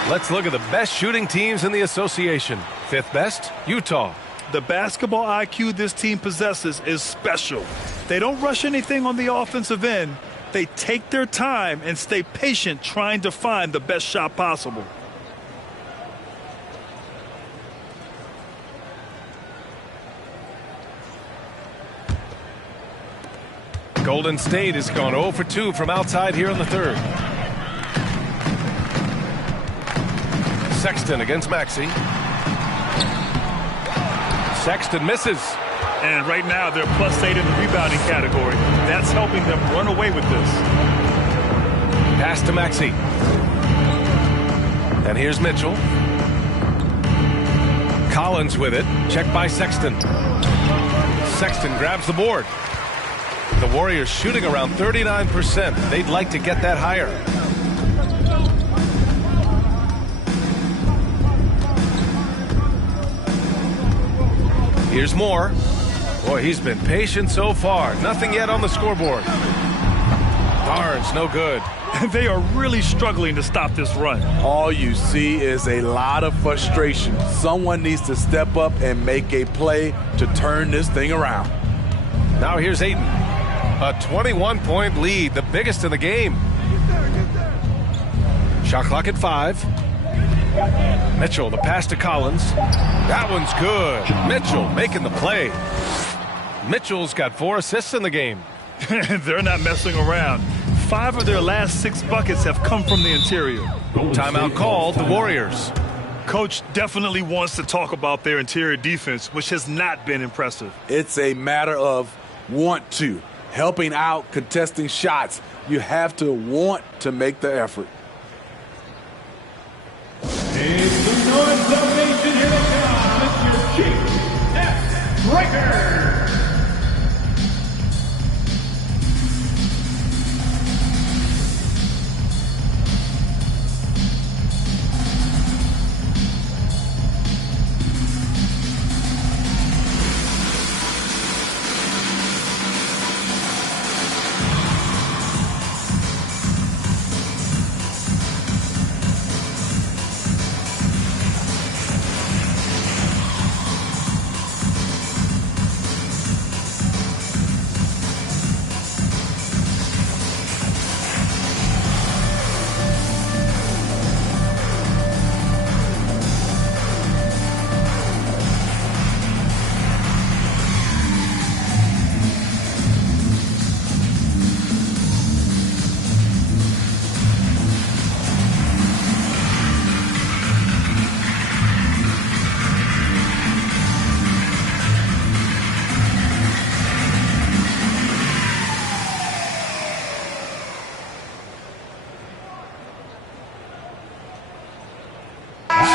Let's look at the best shooting teams in the association. 5th best, Utah. The basketball IQ this team possesses is special. They don't rush anything on the offensive end. They take their time and stay patient trying to find the best shot possible. Golden State has gone 0 for 2 from outside here in the third. Sexton against Maxey. Sexton misses. And right now they're +8 in the rebounding category. That's helping them run away with this. Pass to Maxey. And here's Mitchell. Collins with it. Checked by Sexton. Sexton grabs the board. The Warriors shooting around 39%. They'd like to get that higher. Here's Moore. Boy, he's been patient so far. Nothing yet on the scoreboard. Barnes, no good. They are really struggling to stop this run. All you see is a lot of frustration. Someone needs to step up and make a play to turn this thing around. Now here's Ayton. A 21-point lead, the biggest in the game. Shot clock at 5. Mitchell, the pass to Collins. That one's good. Mitchell making the play. Mitchell's got 4 assists in the game. They're not messing around. 5 of their last 6 buckets have come from the interior. Timeout called, the Warriors. Coach definitely wants to talk about their interior defense, which has not been impressive. It's a matter of want to. Helping out, contesting shots. You have to want to make the effort. It's the North Elevation. Here they come, Mr. Chief F. Breaker.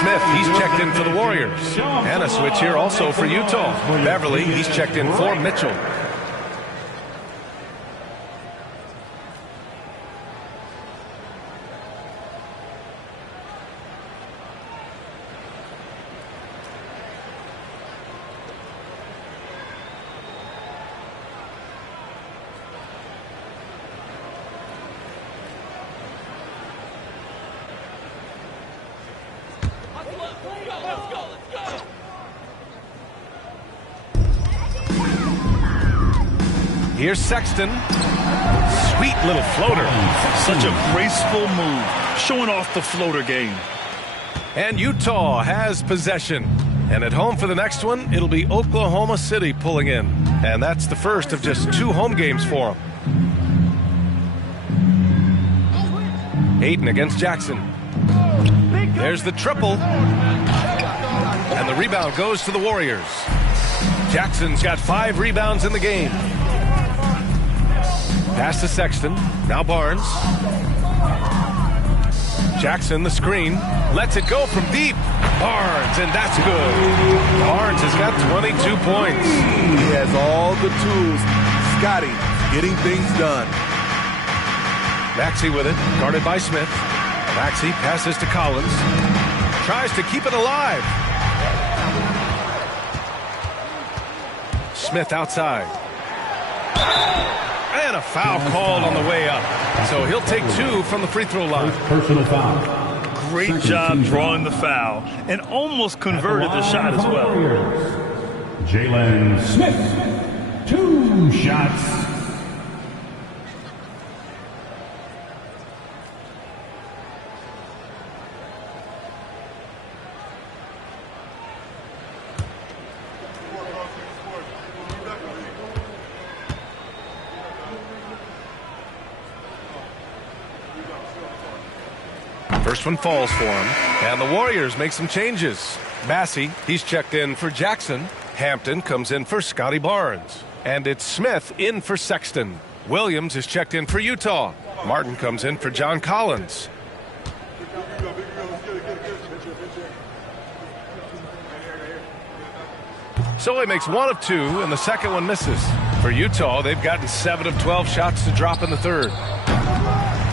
Smith, he's checked in for the Warriors. And a switch here also for Utah. Beverly, he's checked in for Mitchell. Here's Sexton. Sweet little floater. Such a graceful move, showing off the floater game. And Utah has possession. And at home for the next one, it'll be Oklahoma City pulling in. And that's the first of just 2 home games for them. Hayden against Jackson. There's the triple. And the rebound goes to the Warriors. Jackson's got 5 rebounds in the game. Pass to Sexton. Now Barnes. Jackson, the screen. Lets it go from deep. Barnes, and that's good. Barnes has got 22 points. He has all the tools. Scotty getting things done. Maxey with it, guarded by Smith. Maxey passes to Collins. Tries to keep it alive. Smith outside. And a foul called on the way up. So he'll take 2 from the free throw line. Personal foul. Great job drawing the foul and almost converted the shot as well. Jalen Smith, 2 shots. First one falls for him, and the Warriors make some changes. Massey, he's checked in for Jackson. Hampton comes in for Scotty Barnes. And it's Smith in for Sexton. Williams is checked in for Utah. Martin comes in for John Collins. So he makes 1 of 2, and the second one misses. For Utah, they've gotten 7 of 12 shots to drop in the third.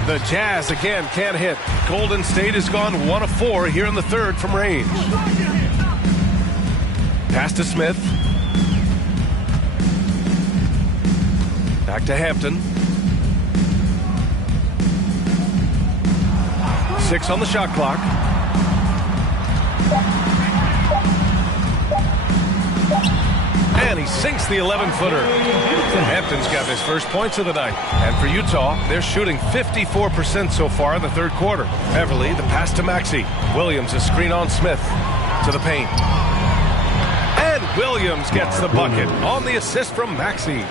The Jazz, again, can't hit. Golden State has gone 1 of 4 here in the third from range. Pass to Smith. Back to Hampton. 6 on the shot clock. And he sinks the 11-footer. Hampton's got his first points of the night. And for Utah, they're shooting 54% so far in the third quarter. Beverly, the pass to Maxey. Williams, a screen on Smith to the paint. And Williams gets the bucket on the assist from Maxey.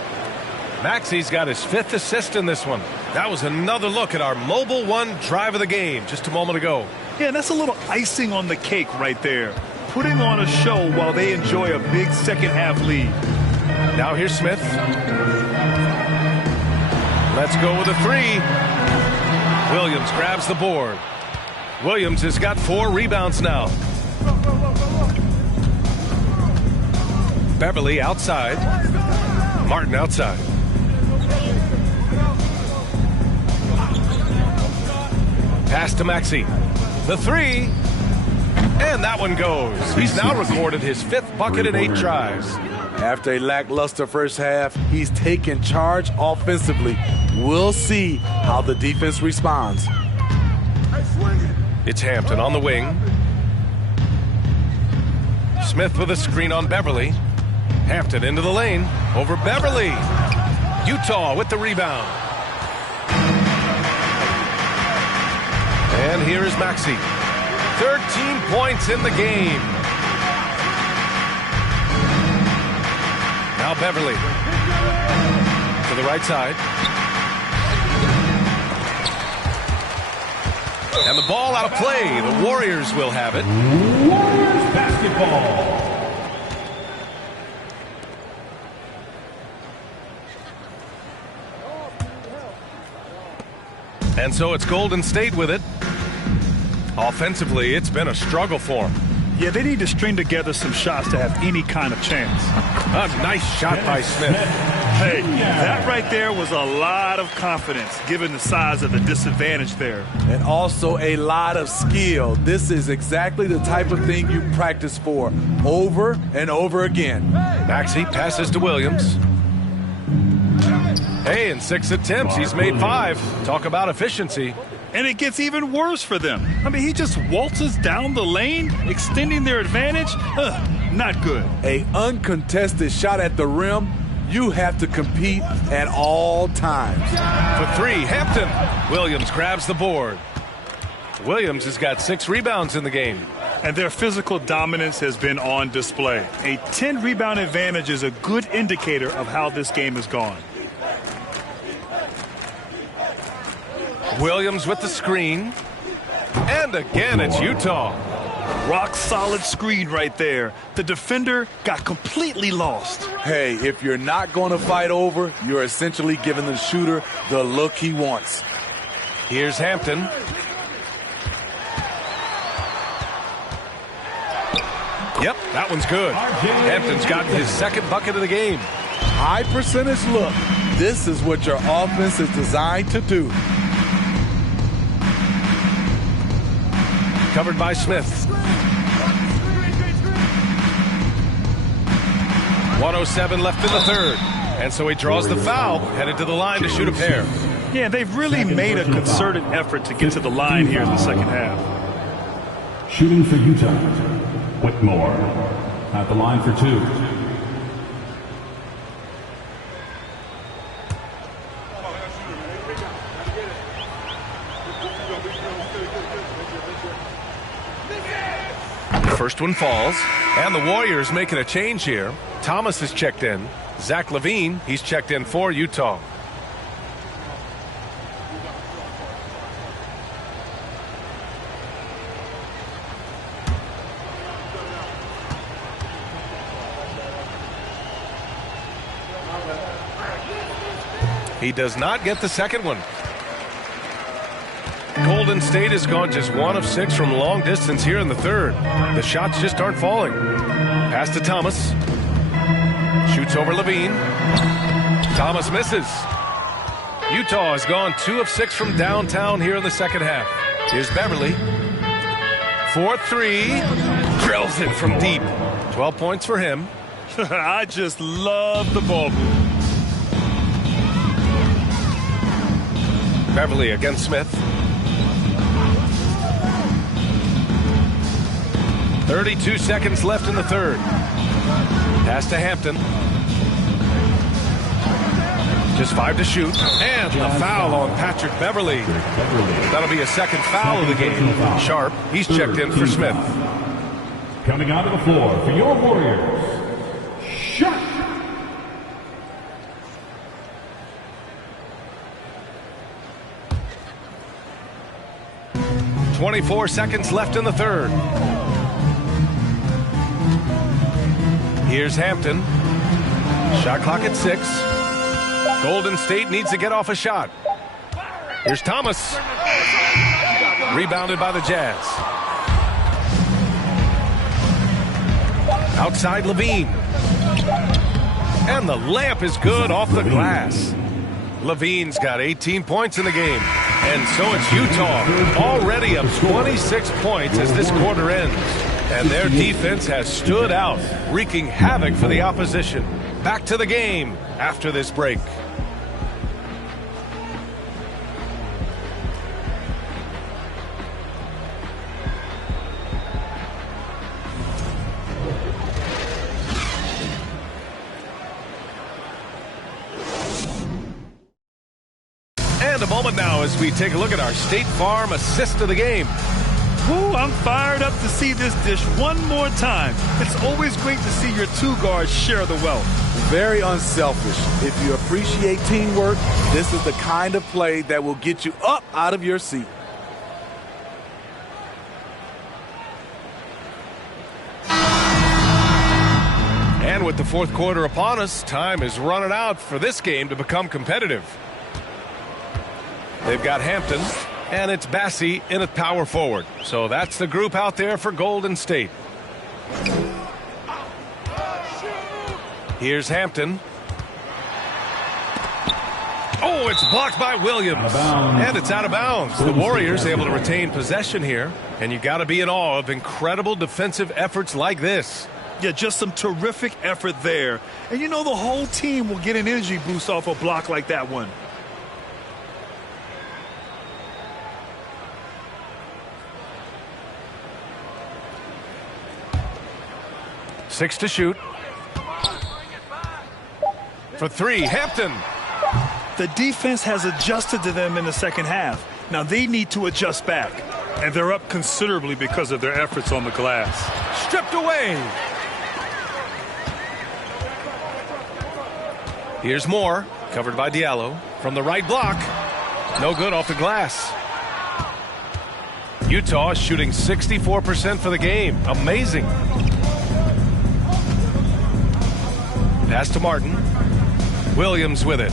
Maxey's got his 5th assist in this one. That was another look at our Mobile One drive of the game just a moment ago. Yeah, and that's a little icing on the cake right there. Putting on a show while they enjoy a big second half lead. Now here's Smith. Let's go with a three. Williams grabs the board. Williams has got 4 rebounds now. Beverly outside. Martin outside. Pass to Maxey. The three. And that one goes. He's now recorded his 5th bucket in 8 tries. After a lackluster first half, he's taken charge offensively. We'll see how the defense responds. It's Hampton on the wing. Smith with a screen on Beverly. Hampton into the lane. Over Beverly. Utah with the rebound. And here is Maxey. 13 points in the game. Now Beverly to the right side. And the ball out of play. The Warriors will have it. Warriors basketball. And so it's Golden State with it. Offensively, it's been a struggle for them. Yeah, they need to string together some shots to have any kind of chance. A nice shot by Smith. Hey, that right there was a lot of confidence, given the size of the disadvantage there. And also a lot of skill. This is exactly the type of thing you practice for over and over again. Maxey passes to Williams. Hey, in 6 attempts, he's made 5. Talk about efficiency. And it gets even worse for them. I mean, he just waltzes down the lane, extending their advantage. Not good. A uncontested shot at the rim. You have to compete at all times. For 3, Hampton. Williams grabs the board. Williams has got 6 rebounds in the game. And their physical dominance has been on display. A 10-rebound advantage is a good indicator of how this game has gone. Williams with the screen. And again, it's Utah. Rock solid screen right there. The defender got completely lost. Hey, if you're not going to fight over, you're essentially giving the shooter the look he wants. Here's Hampton. Yep, that one's good. Hampton's got his 2nd bucket of the game. High percentage look. This is what your offense is designed to do. Covered by Smith. 1:07 left in the 3rd. And so he draws the foul, headed to the line to shoot a pair. Yeah, they've really made a concerted effort to get to the line here in the 2nd half. Shooting for Utah, Whitmore at the line for 2. First one falls, and the Warriors making a change here. Thomas is checked in. Zach LaVine, he's checked in for Utah. He does not get the 2nd one. Golden State has gone just 1 of 6 from long distance here in the 3rd. The shots just aren't falling. Pass to Thomas. Shoots over LaVine. Thomas misses. Utah has gone 2 of 6 from downtown here in the 2nd half. Here's Beverly. 4-3. Drills it from deep. 12 points for him. I just love the ball move. Beverly against Smith. 32 seconds left in the 3rd. Pass to Hampton. Just 5 to shoot. And the foul on Patrick Beverly. That'll be a 2nd foul of the game. Sharp, he's checked in for Smith. Coming onto the floor for your Warriors, Sharp. 24 seconds left in the 3rd. Here's Hampton. Shot clock at 6. Golden State needs to get off a shot. Here's Thomas. Rebounded by the Jazz. Outside Levine. And the layup is good off the glass. Levine's got 18 points in the game. And so it's Utah, already up 26 points as this quarter ends. And their defense has stood out, wreaking havoc for the opposition. Back to the game after this break. And a moment now as we take a look at our State Farm assist of the game. Ooh, I'm fired up to see this dish one more time. It's always great to see your two guards share the wealth. Very unselfish. If you appreciate teamwork, this is the kind of play that will get you up out of your seat. And with the fourth quarter upon us, time is running out for this game to become competitive. They've got Hampton, and it's Bassey in at power forward. So that's the group out there for Golden State. Here's Hampton. Oh, it's blocked by Williams. And it's out of bounds. The Warriors able to retain possession here. And you got to be in awe of incredible defensive efforts like this. Yeah, just some terrific effort there. And you know the whole team will get an energy boost off a block like that one. Six to shoot. For three, Hampton. The defense has adjusted to them in the second half. Now they need to adjust back. And they're up considerably because of their efforts on the glass. Stripped away. Here's Moore, covered by Diallo. From the right block. No good off the glass. Utah is shooting 64% for the game. Amazing. Pass to Martin. Williams with it.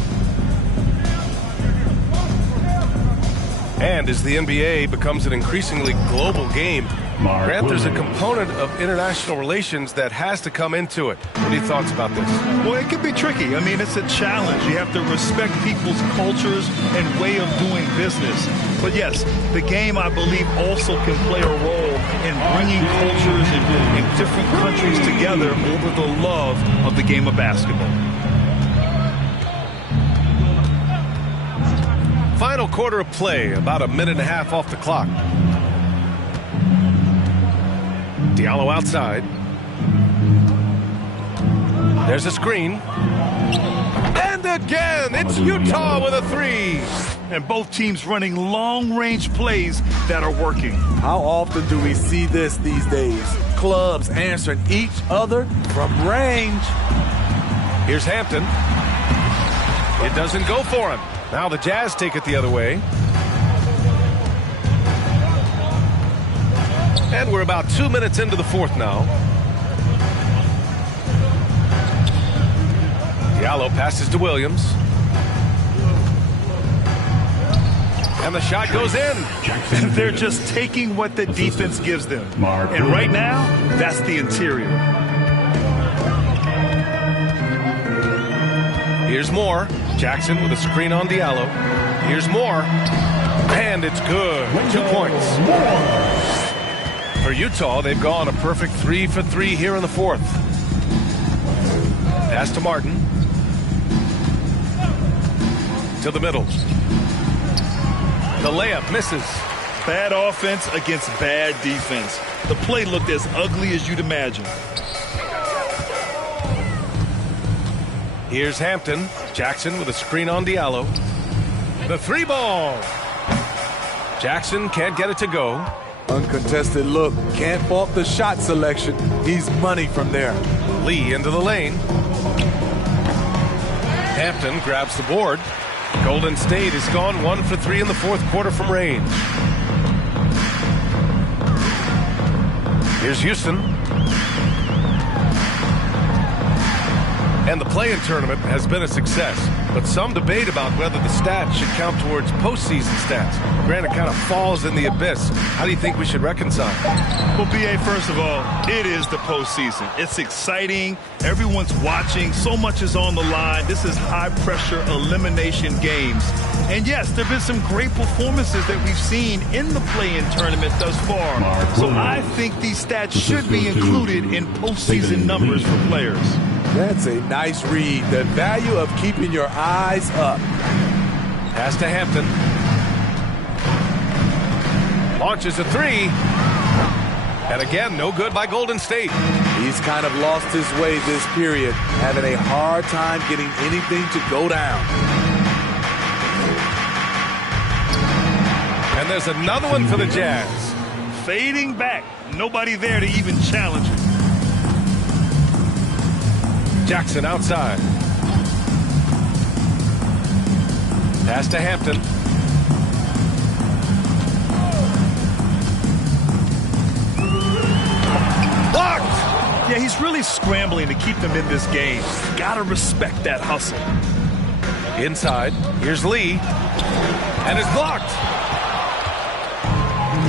And as the NBA becomes an increasingly global game, Grant, there's a component of international relations that has to come into it. What are your thoughts about this? Well, it can be tricky. I mean, it's a challenge. You have to respect people's cultures and way of doing business. But yes, the game, I believe, also can play a role in bringing cultures in different countries together over the love of the game of basketball. Final quarter of play, about a minute and a half off the clock. Diallo outside. There's a screen. And again, it's Utah with a three. And both teams running long-range plays that are working. How often do we see this these days? Clubs answering each other from range. Here's Hampton. It doesn't go for him. Now the Jazz take it the other way. And we're about 2 minutes into the fourth now. Diallo passes to Williams. And the shot goes in. They're just taking what the defense gives them. And right now, that's the interior. Here's Moore. Jackson with a screen on Diallo. Here's Moore. And it's good. 2 points. For Utah, they've gone a perfect 3 for 3 here in the fourth. Pass to Martin. To the middle. The layup misses. Bad offense against bad defense. The play looked as ugly as you'd imagine. Here's Hampton. Jackson with a screen on Diallo. The three ball. Jackson can't get it to go. Uncontested look. Can't fault the shot selection. He's money from there. Lee into the lane. Hampton grabs the board. Golden State has gone 1 for 3 in the fourth quarter from range. Here's Houston. And the play-in tournament has been a success, but some debate about whether the stats should count towards postseason stats. Granted, it kind of falls in the abyss. How do you think we should reconcile? Well, B.A., first of all, it is the postseason. It's exciting. Everyone's watching. So much is on the line. This is high-pressure elimination games. And yes, there have been some great performances that we've seen in the play-in tournament thus far. So I think these stats should be included in postseason numbers for players. That's a nice read. The value of keeping your eyes up. Pass to Hampton. Launches a three. And again, no good by Golden State. He's kind of lost his way this period, having a hard time getting anything to go down. And there's another one for the Jazz. Fading back. Nobody there to even challenge it. Jackson outside. Pass to Hampton. Blocked! Yeah, he's really scrambling to keep them in this game. Gotta respect that hustle. Inside. Here's Lee. And it's blocked.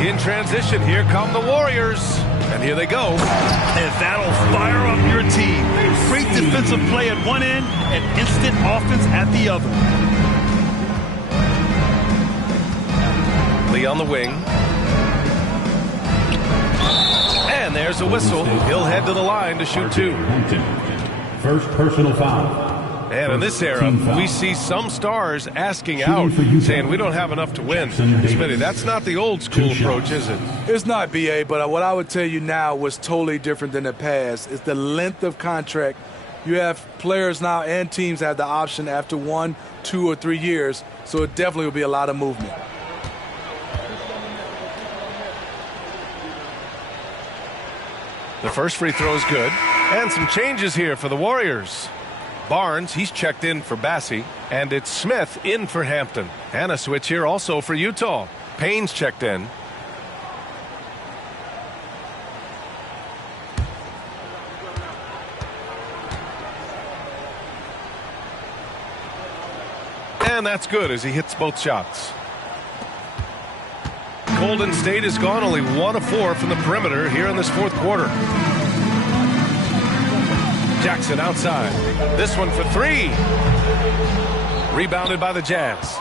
In transition, here come the Warriors. And here they go. And that'll fire up your team. Great defensive play at one end and instant offense at the other. Lee on the wing. And there's a whistle. He'll head to the line to shoot two. First personal foul. And in this era, we see some stars asking out, saying we don't have enough to win. Smitty, that's not the old school approach, is it? It's not, B.A., but what I would tell you now was totally different than the past. It's the length of contract. You have players now and teams have the option after 1, 2, or 3 years, so it definitely will be a lot of movement. The first free throw is good. And some changes here for the Warriors. Barnes, he's checked in for Bassie, and it's Smith in for Hampton. And a switch here also for Utah. Payne's checked in. And that's good as he hits both shots. Golden State has gone only 1 of 4 from the perimeter here in this fourth quarter. Jackson outside. This one for 3. Rebounded by the Jazz.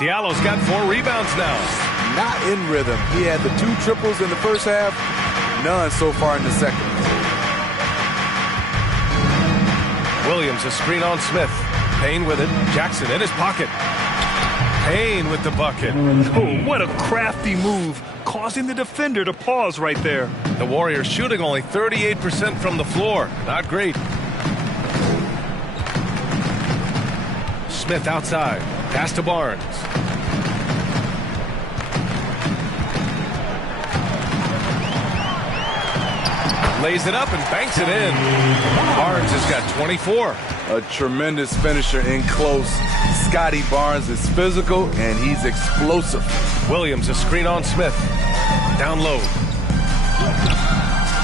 Diallo's got 4 rebounds now. Not in rhythm. He had the 2 triples in the first half, none so far in the second. Williams a screen on Smith. Payne with it. Jackson in his pocket. Payne with the bucket. Oh, what a crafty move, causing the defender to pause right there. The Warriors shooting only 38% from the floor. Not great. Smith outside. Pass to Barnes. Lays it up and banks it in. Barnes has got 24. A tremendous finisher in close. Scotty Barnes is physical and he's explosive. Williams a screen on Smith. Down low.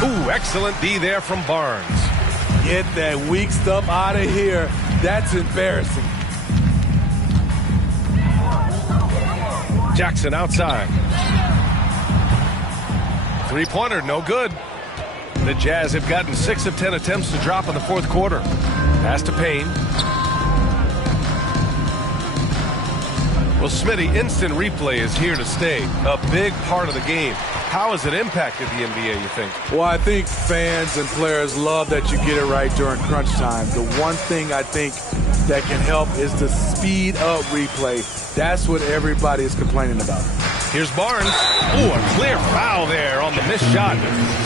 Ooh, excellent D there from Barnes. Get that weak stuff out of here. That's embarrassing. Jackson outside. Three-pointer, no good. The Jazz have gotten 6 of 10 attempts to drop in the fourth quarter. Pass to Payne. Well, Smitty, instant replay is here to stay. A big part of the game. How has it impacted the NBA, you think? Well, I think fans and players love that you get it right during crunch time. The one thing I think that can help is the speed up replay. That's what everybody is complaining about. Here's Barnes. Ooh, a clear foul there on the missed shot.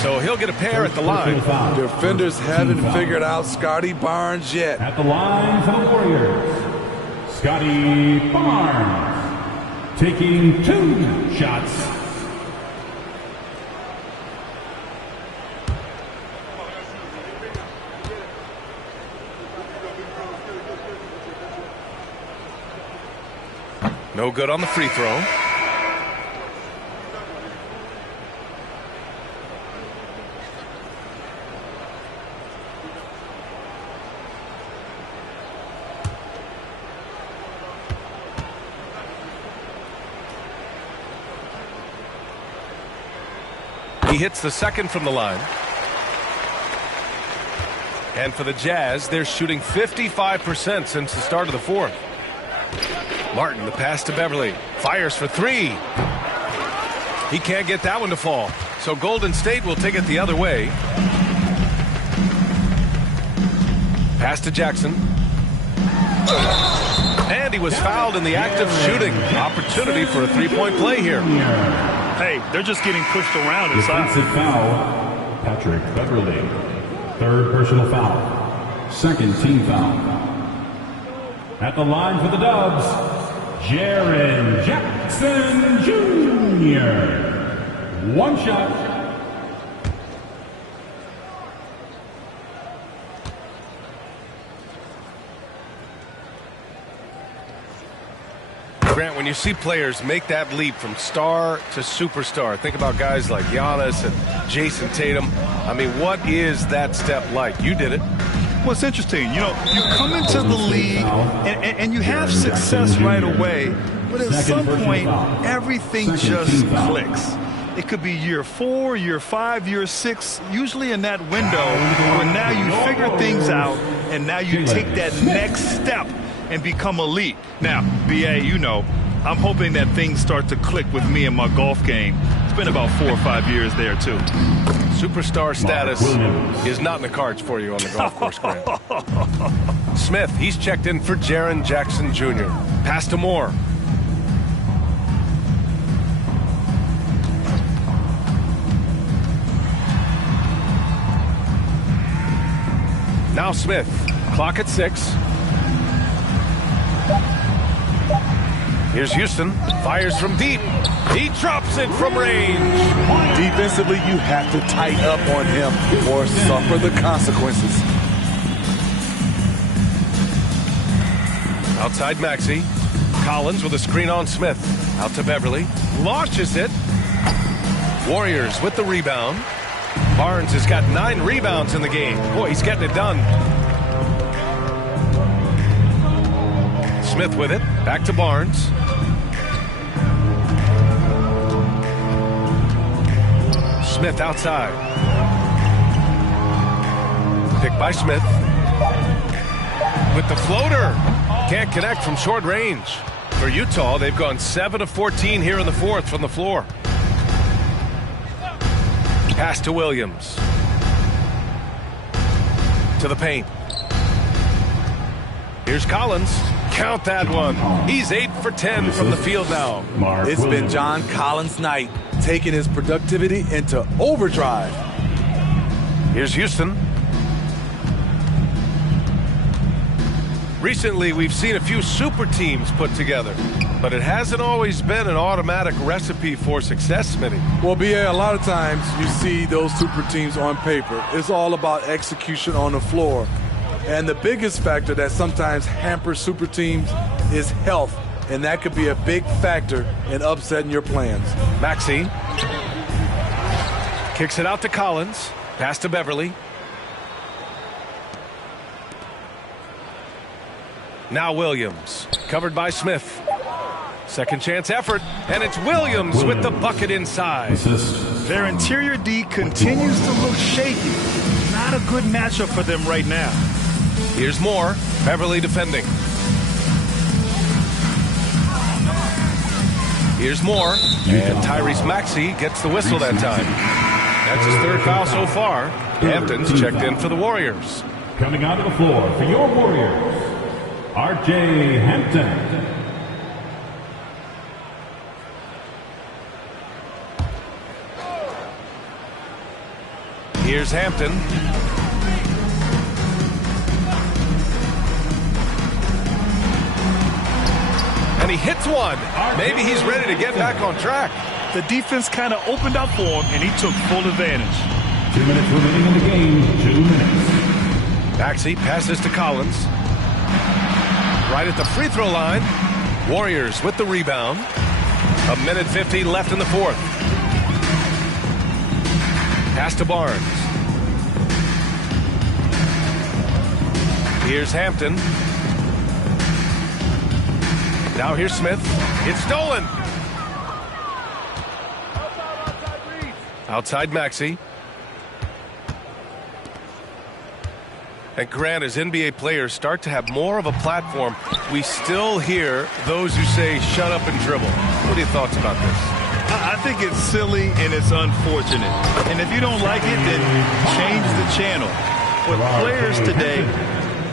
So he'll get a pair at the line. Defenders haven't figured out Scotty Barnes yet. At the line for the Warriors, Scotty Barnes taking 2 shots. No good on the free throw. He hits the second from the line. And for the Jazz, they're shooting 55% since the start of the fourth. Martin, the pass to Beverly. Fires for three. He can't get that one to fall. So Golden State will take it the other way. Pass to Jackson. And he was fouled in the act of shooting. Opportunity for a three-point play here. Hey, they're just getting pushed around inside. Defensive foul, Patrick Beverly. Third personal foul. Second team foul. At the line for the Dubs, Jaren Jackson Jr. One shot. Grant, when you see players make that leap from star to superstar, think about guys like Giannis and Jason Tatum. I mean, what is that step like? You did it. Well, it's interesting. You know, you come into the league and you have success right away, but at some point, everything just clicks. It could be year 4, year 5, year 6, usually in that window where now you figure things out and now you take that next step and become elite. Now, BA, you know, I'm hoping that things start to click with me in my golf game. It's been about 4 or 5 years there, too. Superstar status is not in the cards for you on the golf course, Grant. Smith, he's checked in for Jaren Jackson Jr. Pass to Moore. Now Smith, clock at 6. Here's Houston, fires from deep. He drops it from range. Defensively, you have to tighten up on him or suffer the consequences. Outside Maxey. Collins with a screen on Smith. Out to Beverly. Launches it. Warriors with the rebound. Barnes has got 9 rebounds in the game. Boy, he's getting it done. Smith with it. Back to Barnes. Smith outside. Picked by Smith. With the floater. Can't connect from short range. For Utah, they've gone 7 of 14 here in the fourth from the floor. Pass to Williams. To the paint. Here's Collins. Count that one. He's 8 for 10 from the field now. It's been John Collins' night, taking his productivity into overdrive. Here's Houston. Recently, we've seen a few super teams put together, but it hasn't always been an automatic recipe for success, Smitty. Well, BA, a lot of times you see those super teams on paper. It's all about execution on the floor. And the biggest factor that sometimes hampers super teams is health, and that could be a big factor in upsetting your plans. Maxey kicks it out to Collins. Pass to Beverly. Now Williams, covered by Smith. Second chance effort, and it's Williams with the bucket inside. Their interior D continues to look shaky. Not a good matchup for them right now. Here's Moore. Beverly defending. Here's Moore. And Tyrese Maxey gets the whistle that time. That's his 3rd foul so far. Hampton's checked in for the Warriors. Coming onto the floor for your Warriors, R.J. Hampton. Here's Hampton. And he hits one. Maybe he's ready to get back on track. The defense kind of opened up for him, and he took full advantage. 2 minutes remaining in the game. 2 minutes. Maxey passes to Collins. Right at the free throw line. Warriors with the rebound. 1:50 left in the fourth. Pass to Barnes. Here's Hampton. Now here's Smith. It's stolen. Outside Maxey. And Grant, as NBA players start to have more of a platform, we still hear those who say, shut up and dribble. What are your thoughts about this? I think it's silly and it's unfortunate. And if you don't like it, then change the channel. But players today,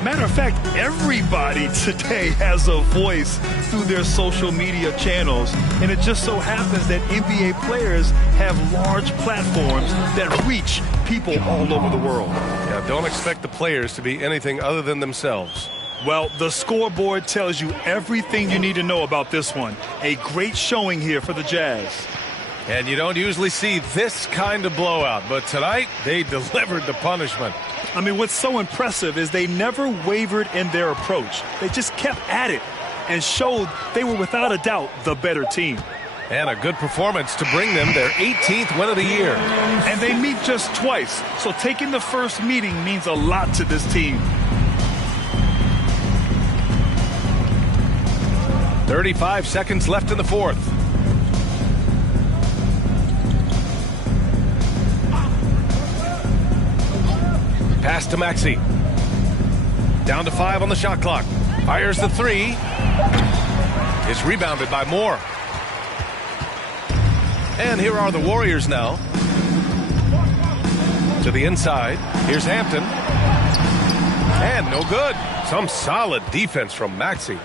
matter of fact, everybody today has a voice through their social media channels. And it just so happens that NBA players have large platforms that reach people all over the world. Yeah, don't expect the players to be anything other than themselves. Well, the scoreboard tells you everything you need to know about this one. A great showing here for the Jazz. And you don't usually see this kind of blowout, but tonight they delivered the punishment. I mean, what's so impressive is they never wavered in their approach. They just kept at it and showed they were without a doubt the better team. And a good performance to bring them their 18th win of the year. And they meet just twice, so taking the first meeting means a lot to this team. 35 seconds left in the fourth. Pass to Maxey. Down to 5 on the shot clock. Fires the 3. It's rebounded by Moore. And here are the Warriors now. To the inside. Here's Hampton. And no good. Some solid defense from Maxey.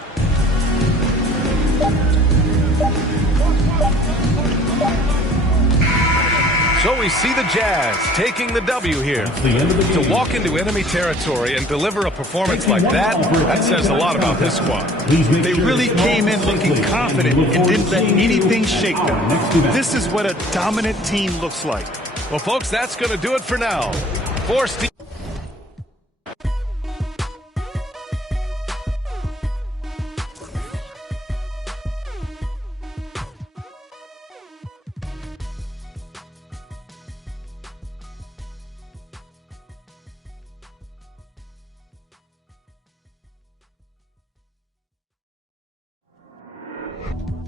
So we see the Jazz taking the W here. To walk into enemy territory and deliver a performance like that, that says a lot about this squad. They really came in looking confident and didn't let anything shake them. This is what a dominant team looks like. Well, folks, that's going to do it for now. For Steve.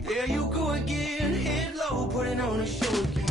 There you go again, head low, putting on a show again.